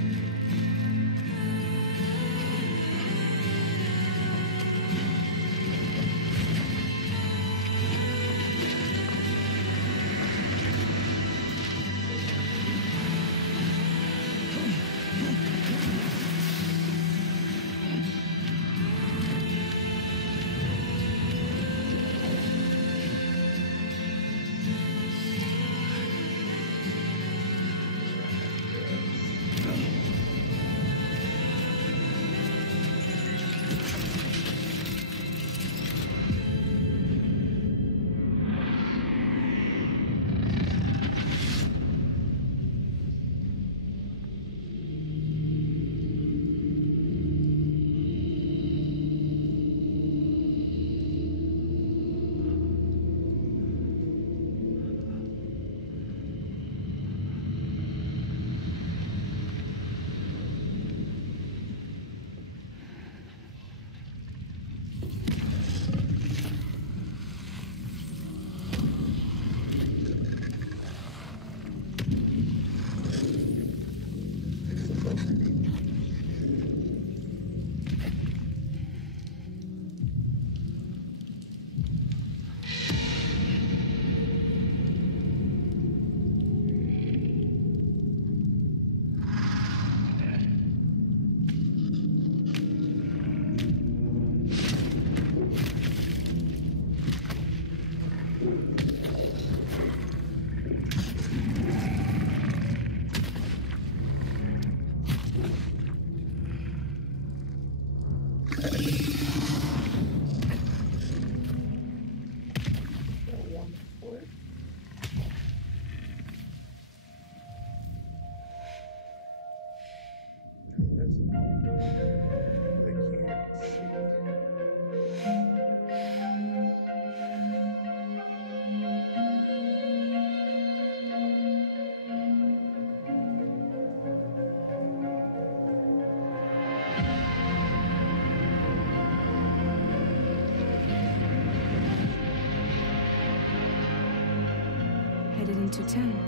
Headed into town.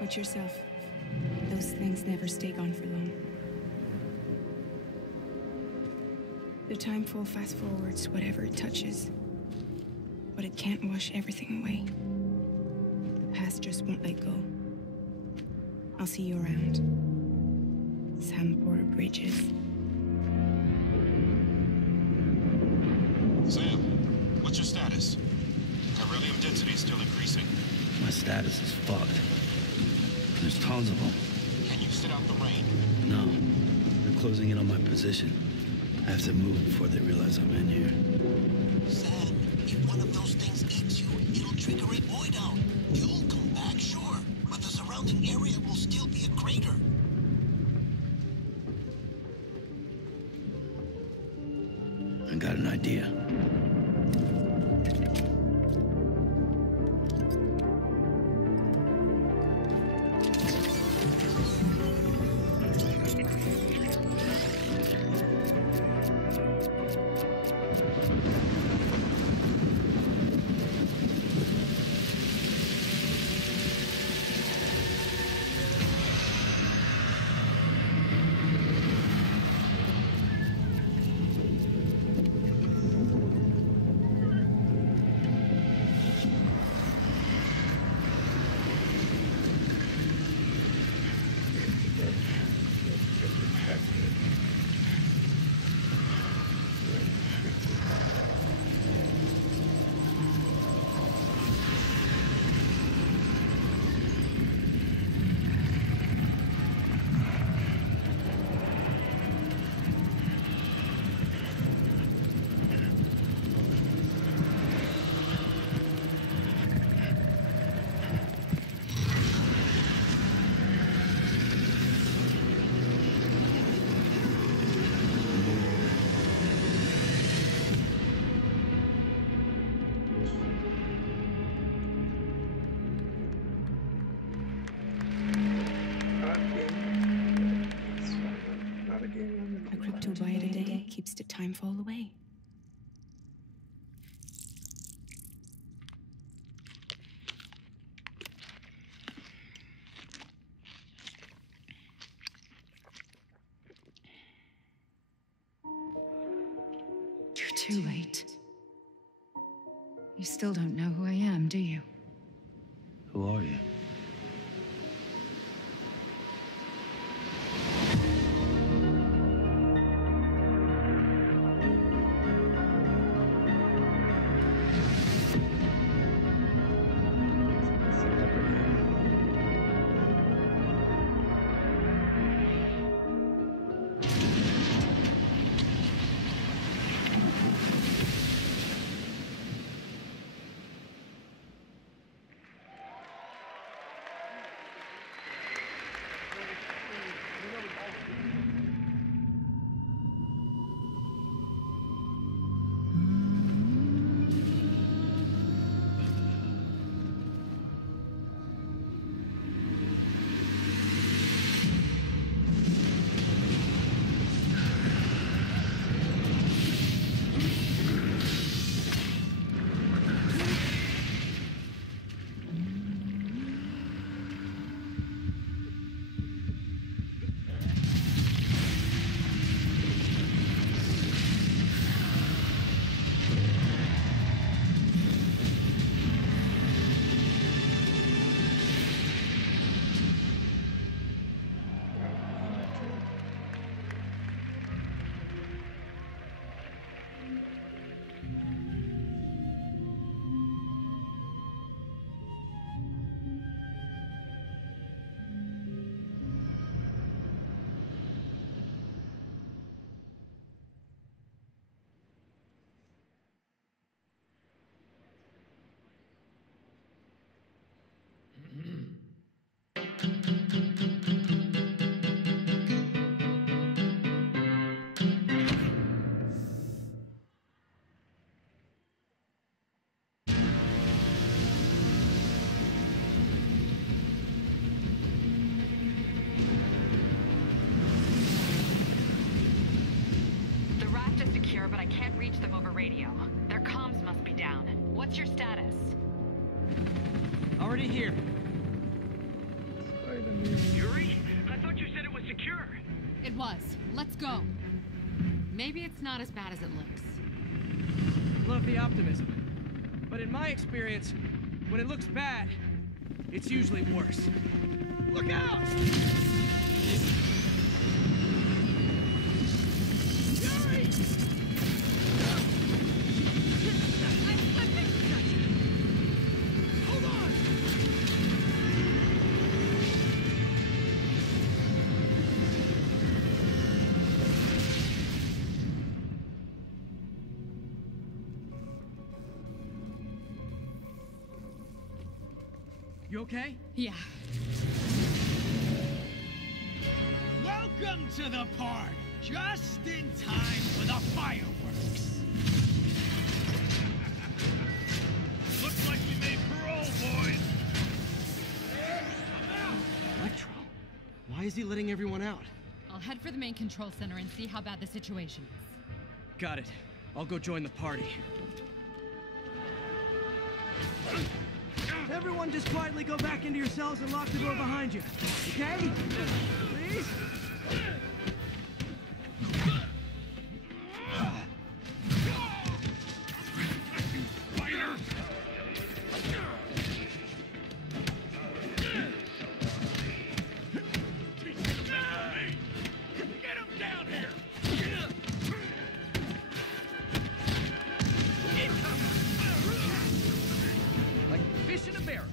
Watch yourself. Those things never stay gone for long. The timefall fast forwards whatever it touches, but it can't wash everything away. The past just won't let go. I'll see you around. Sam Porter Bridges. Sam, what's your status? Beryllium density is still increasing. My status is fucked. There's tons of them. Can you sit out the rain? No. They're closing in on my position. I have to move before they realize I'm in here. Sam, if one of those things eats you, it'll trigger a void out. You'll come back, sure, but the surrounding area will still be a crater. I got an idea. A cryptobite a day keeps the timefall away. too late. You still don't know who I am, do you? Who are you? But I can't reach them over radio. Their comms must be down. What's your status? Already here. Yuri? I thought you said it was secure. It was. Let's go. Maybe it's not as bad as it looks. Love the optimism. But in my experience, when it looks bad, it's usually worse. Look out! Yuri! Hold on! You okay? Yeah. Welcome to the party! Just in time for the fireworks! Looks like we made parole, boys! Electro, why is he letting everyone out? I'll head for the main control center and see how bad the situation is. Got it. I'll go join the party. Everyone just quietly go back into your cells and lock the door behind you. Okay? Please? Get him down here! Like fish in a barrel.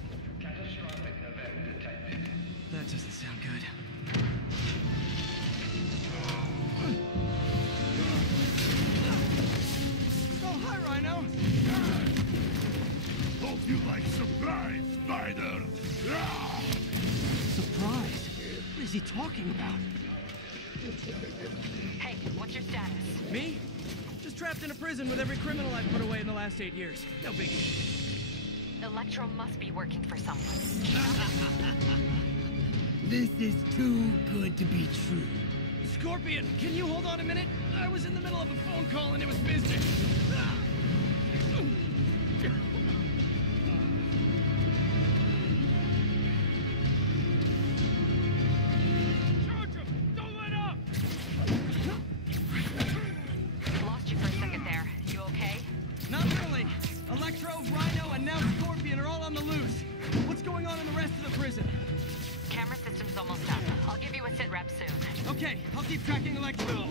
That doesn't sound good. Oh, hi, Rhino. Hope you like surprise, Spider! Surprise? What is he talking about? Hey, what's your status? Me? Just trapped in a prison with every criminal I've put away in the last 8 years. No biggie. Electro must be working for someone. This is too good to be true. Scorpion, can you hold on a minute? I was in the middle of a phone call and it was business. Charge him! Don't let up! Lost you for a second there. You a sit rep soon. Okay, I'll keep tracking electrical.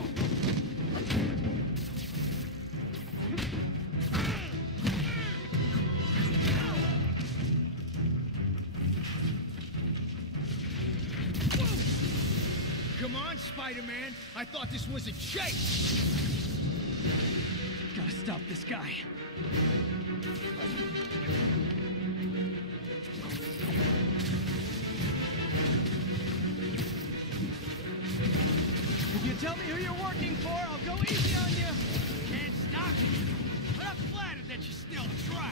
Come on, Spider-Man. I thought this was a chase. Gotta stop this guy. If you tell me who you're working for, I'll go easy on you. Can't stop you. But I'm flattered that you still try.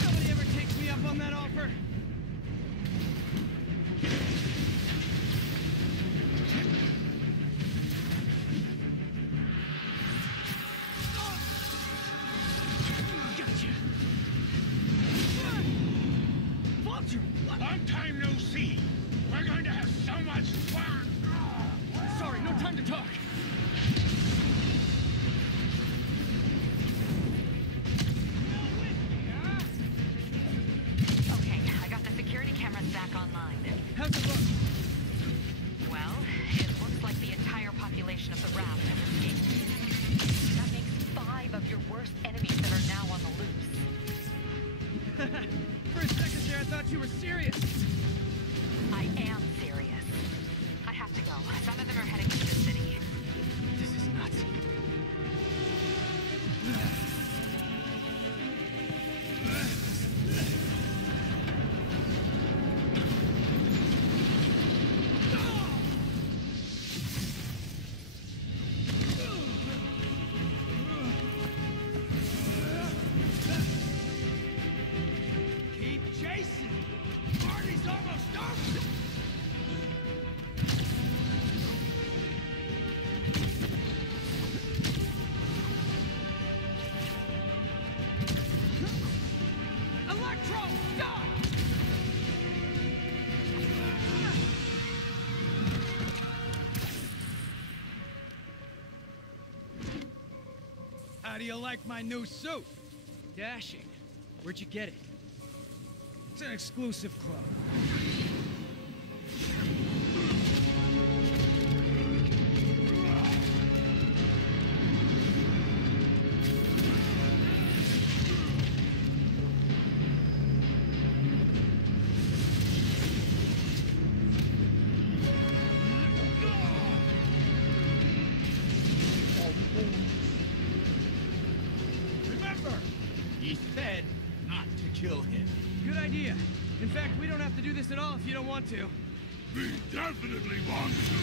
Nobody ever takes me up on that offer. Long time no see. We're going to have so much fun. Sorry, no time to talk. Okay, I got the security cameras back online. How's it look? Well, it looks like the entire population of the raft has escaped. That makes 5 of your worst enemies that are now on the loose. For a second there, I thought you were serious. I am serious. I have to go. Some of them are heading to the city. This is nuts. Keep chasing. Party's almost over. Electro, stop! How do you like my new suit? Dashing. Where'd you get it? It's an exclusive club. Remember, he said not to kill him. Good idea. In fact, we don't have to do this at all if you don't want to. We definitely want to.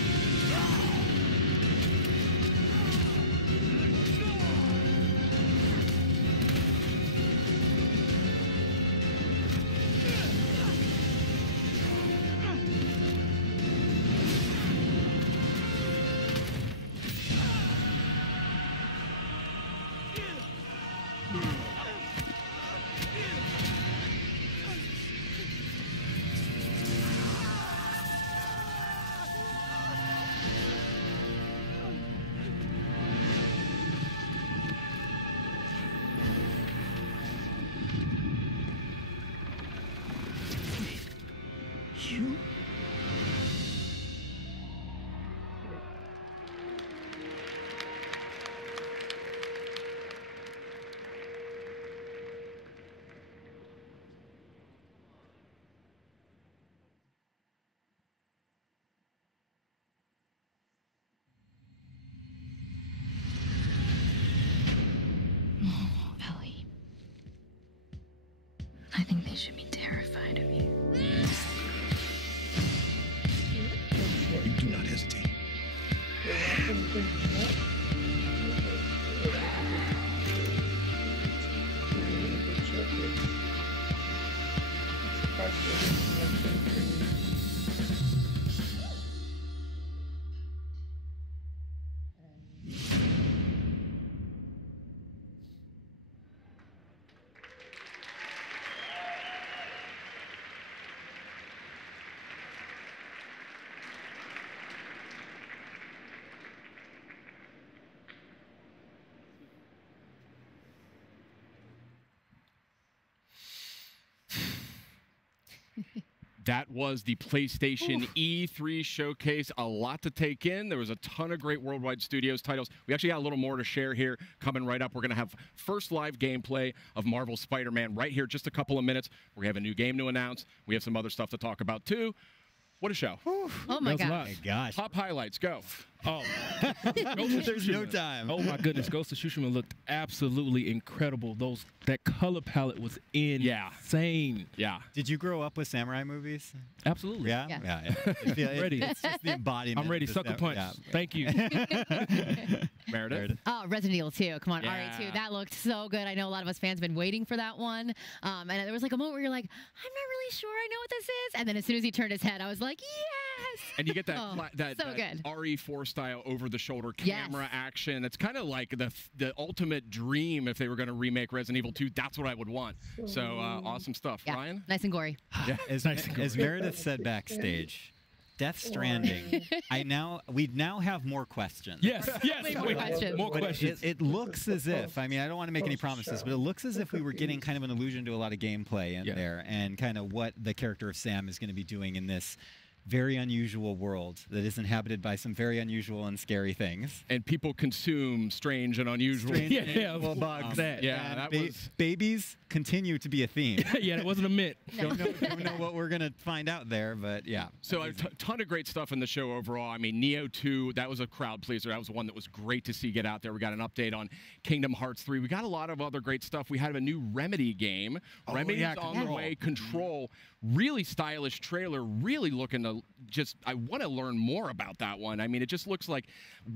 You? Ellie. I think they should be terrified of you. You do not hesitate. That was the PlayStation E3 showcase. A lot to take in. There was a ton of great Worldwide Studios titles. We actually got a little more to share here coming right up. We're going to have first live gameplay of Marvel Spider-Man right here, just a couple of minutes. We have a new game to announce. We have some other stuff to talk about, too. What a show. Oh, my God. Oh, my gosh. Top highlights, go. Oh, There's no time. Oh, my goodness. Ghost of Tsushima looked absolutely incredible. That color palette was insane. Yeah. Did you grow up with samurai movies? Absolutely. Yeah? Yeah. Ready. It's just the embodiment. I'm ready. of Sucker punch. Yeah. Thank you. Meredith? Oh, Resident Evil 2. Come on, Yeah. RE2. That looked so good. I know a lot of us fans have been waiting for that one. And there was like a moment where you're like, I'm not really sure I know what this is. And then as soon as he turned his head, I was like, yes. And you get that, Oh, that so good. RE4 style over-the-shoulder Yes. camera action. It's kind of like the ultimate dream if they were going to remake Resident Evil 2. That's what I would want. So awesome stuff. Yeah. Ryan? Nice and gory. Yeah. As Meredith said backstage, Death Stranding. We now have more questions. Yes. Way more questions. More But questions. it looks as if, I mean, I don't want to make any promises, but it looks as if we were getting kind of an allusion to a lot of gameplay in there and kind of what the character of Sam is going to be doing in this very unusual world that is inhabited by some very unusual and scary things. And people consume strange and unusual. Unusual bugs. Yeah, And that was... Babies continue to be a theme. Yeah, that wasn't a myth. Don't know what we're going to find out there, but yeah. So a ton of great stuff in the show overall. I mean, Neo 2, that was a crowd pleaser. That was one that was great to see get out there. We got an update on Kingdom Hearts 3. We got a lot of other great stuff. We had a new Remedy game. Remedy's on the way. Control. Really stylish trailer. Really looking to I want to learn more about that one. I mean, it just looks like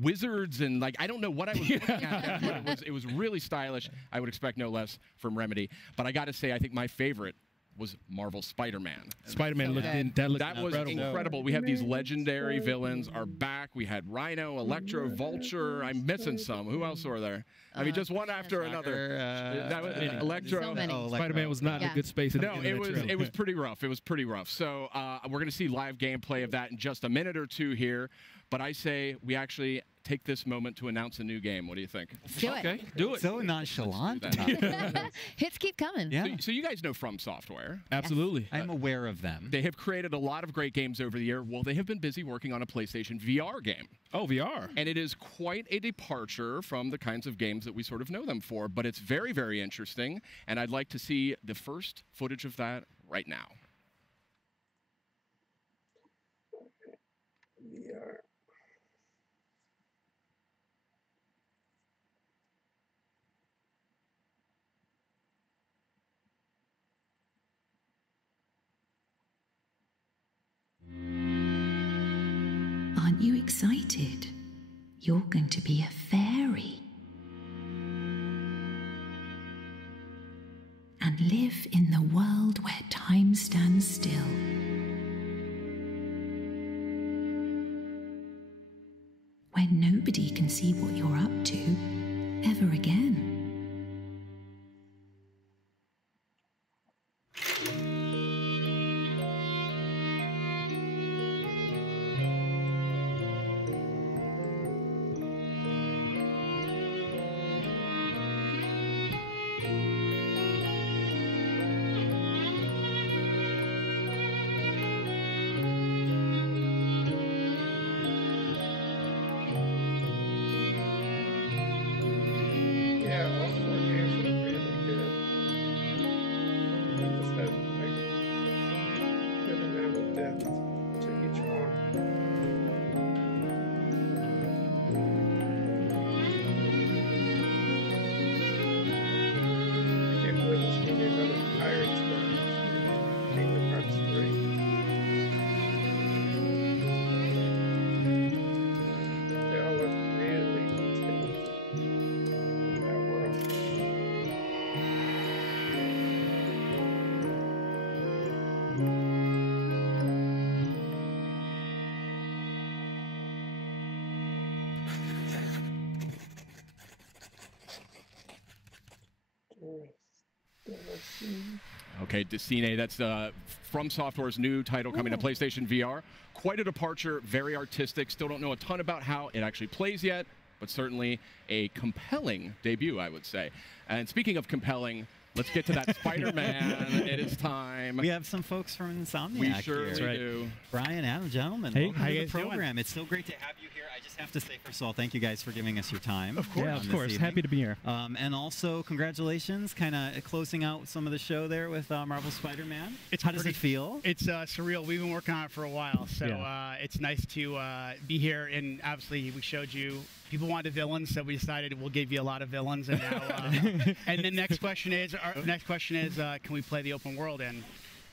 wizards and I don't know what I was looking at there, but it was really stylish. I would expect no less from Remedy. But I got to say, I think my favorite was Marvel Spider-Man. Spider-Man looked That was incredible. We have these legendary villains are back. We had Rhino, Electro, Vulture. I'm missing some. Who else are there? I mean, just one after another. That was Electro. Spider-Man was not in a good space. No, it was pretty rough. It was pretty rough. So we're going to see live gameplay of that in just a minute or two here. But I say we actually take this moment to announce a new game. What do you think? Do it. Okay, do it. So nonchalant. Hits keep coming. Yeah. So you guys know From Software. Absolutely. I'm aware of them. They have created a lot of great games over the year. Well, they have been busy working on a PlayStation VR game. Oh, VR. And it is quite a departure from the kinds of games that we sort of know them for, but it's very, very interesting, and I'd like to see the first footage of that right now. VR. Aren't you excited? You're going to be a fairy. And live in the world where time stands still. Where nobody can see what you're up to ever again. Yeah, all four games were really good. They just had good amount of depth to each one. I can't believe this movie is another Pirates one. Kingdom Hearts 3. They all look really detailed. That world. Okay, Decine, that's From Software's new title coming to PlayStation VR. Quite a departure, very artistic. Still don't know a ton about how it actually plays yet, but certainly a compelling debut, I would say. And speaking of compelling, Let's get to that Spider-Man. It is time. We have some folks from Insomniac We sure here. do. Brian, Adam, gentlemen, Hey, welcome how to you the guys doing? program. It's so great to have you here. I just have to say, first of all, thank you guys for giving us your time. Of course. Yeah, of this course. evening. Happy to be here. And also, congratulations, kind of closing out some of the show there with Marvel Spider-Man. It's How does it feel? It's surreal. We've been working on it for a while, so it's nice to be here. And obviously, we showed you. People wanted villains, so we decided we'll give you a lot of villains. And now, and the next question is, can we play the open world? And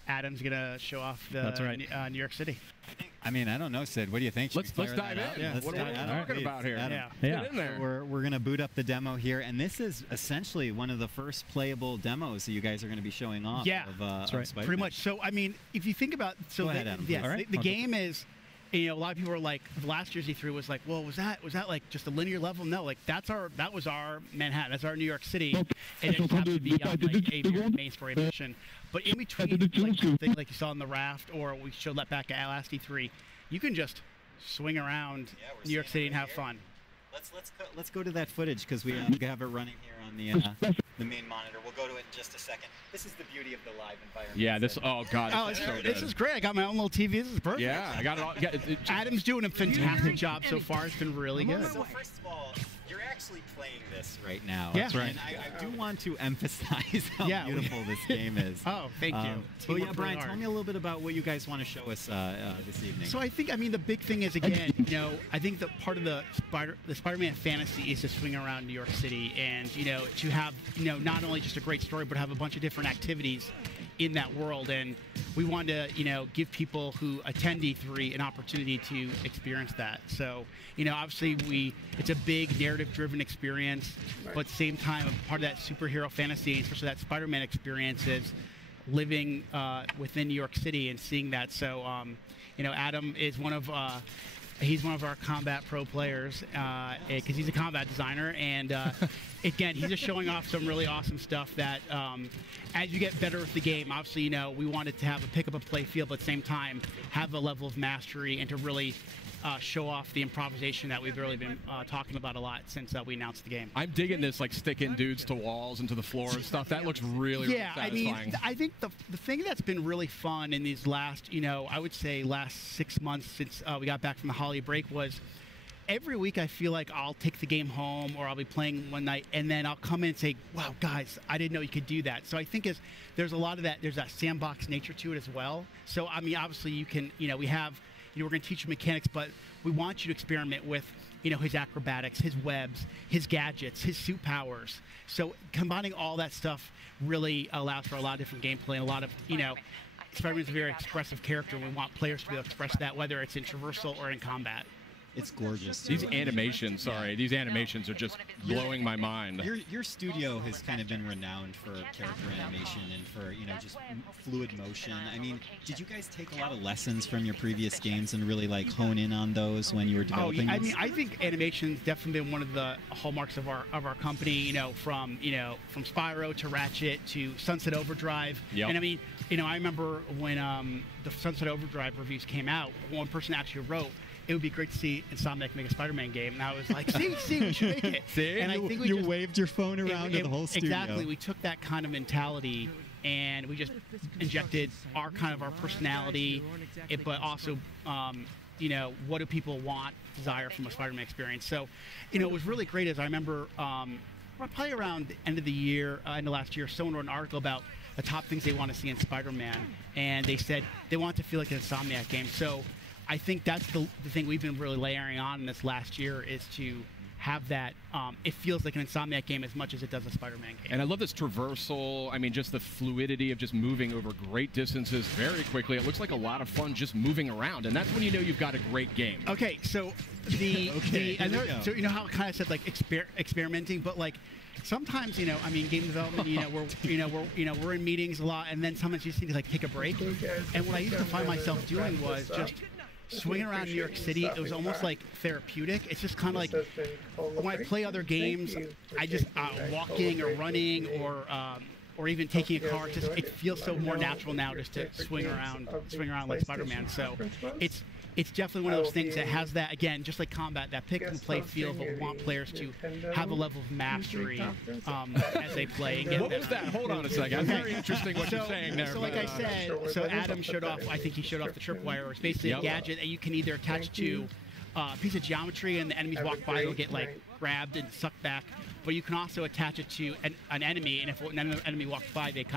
Adam's gonna show off the That's right. New York City. I mean, I don't know, Sid. What do you think? Should Let's we fire dive that in. out? Yeah. What are we talking about here? Adam. Get in there. We're going to boot up the demo here, and this is essentially one of the first playable demos that you guys are going to be showing off Yeah, of, that's of Spider-Man. pretty much. So I mean, if you think about Go ahead, Adam. yeah, All right. the game is. You know, a lot of people are like, last year's E3 was like, well, was that like just a linear level? No, like that was our Manhattan, that's our New York City, and it just happened to be on like a main story mission. But in between, like something like you saw on the raft, or we showed that back at last E3, you can just swing around New York City and have fun. Let's go to that footage because we have it running here on the main monitor. We'll go to it in just a second. This is the beauty of the live environment. Yeah, this. Oh God, this is so good. This is great. I got my own little TV. This is perfect. Yeah, I got it all. Adam's doing a fantastic job so far. It's been really good. So first of all, you're actually playing this right now. Yeah. That's right. And I do want to emphasize how beautiful this game is. Oh, thank you. But yeah, Brian, tell me a little bit about what you guys want to show us this evening. So I think, the big thing is, again, I think that part of the Spider-Man fantasy is to swing around New York City and, to have, not only just a great story, but have a bunch of different activities in that world. And we want to, give people who attend E3 an opportunity to experience that. So, obviously it's a big narrative-driven experience, but at the same time, part of that superhero fantasy, especially that Spider-Man experience, is living within New York City and seeing that. So, Adam is he's one of our combat pro players because he's a combat designer, and again, he's just showing off some really awesome stuff that as you get better with the game, obviously, we wanted to have a pick up and play feel, but at the same time have a level of mastery and to really show off the improvisation that we've really been talking about a lot since we announced the game. I'm digging this, like sticking dudes to walls and to the floor and stuff. That looks really satisfying. I think the thing that's been really fun in these last, I would say last 6 months since we got back from the holiday break was every week I feel like I'll take the game home or I'll be playing one night and then I'll come in and say, wow, guys, I didn't know you could do that. So I think there's a lot of that, there's that sandbox nature to it as well. So, obviously you can, we have, we're going to teach you mechanics, but we want you to experiment with, his acrobatics, his webs, his gadgets, his suit powers. So combining all that stuff really allows for a lot of different gameplay and a lot of, Spider-Man's a very expressive character, and we want players to be able to express that, whether it's in traversal or in combat. It's gorgeous. These animations, these animations are just blowing my mind. Your studio has kind of been renowned for character animation and for, just fluid motion. I mean, did you guys take a lot of lessons from your previous games and really like hone in on those when you were developing I this? mean, I think animation's definitely been one of the hallmarks of our company, from Spyro to Ratchet to Sunset Overdrive. Yep. And I mean, I remember when the Sunset Overdrive reviews came out, one person actually wrote, it would be great to see Insomniac make a Spider-Man game. And I was like, see, we should make it. See? And I think you waved your phone around to the whole studio. Exactly. We took that kind of mentality and we just injected our personality, but also, what do people want, desire from a Spider-Man experience. So, it was really great as I remember probably around the end of the year, end of last year, someone wrote an article about the top things they want to see in Spider-Man. And they said they want to feel like an Insomniac game. So I think that's the thing we've been really layering on in this last year is to have that, it feels like an Insomniac game as much as it does a Spider-Man game. And I love this traversal. I mean, just the fluidity of just moving over great distances very quickly. It looks like a lot of fun just moving around, and that's when you know you've got a great game. Okay, so so how I kind of said like experimenting, but like sometimes game development, we're in meetings a lot, and then sometimes you just need to like take a break. And what I used to find myself doing was just swinging around New York City. It was almost like therapeutic. It's just kind of like when I play other games, I just walking or running or even taking a car. It feels so more natural now just to swing around like Spider-Man. So it's it's definitely one of those things that has that, again, just like combat, that pick and play feel, but we want players to have a level of mastery as they play. And get what was that? Hold on a second. It's very interesting what you're saying there. So like I said, so Adam showed off, I think he showed off the tripwire. It's basically a gadget that you can either attach to a piece of geometry and the enemies walk by, they'll get like grabbed and sucked back. But you can also attach it to an enemy, and if an enemy walks by, they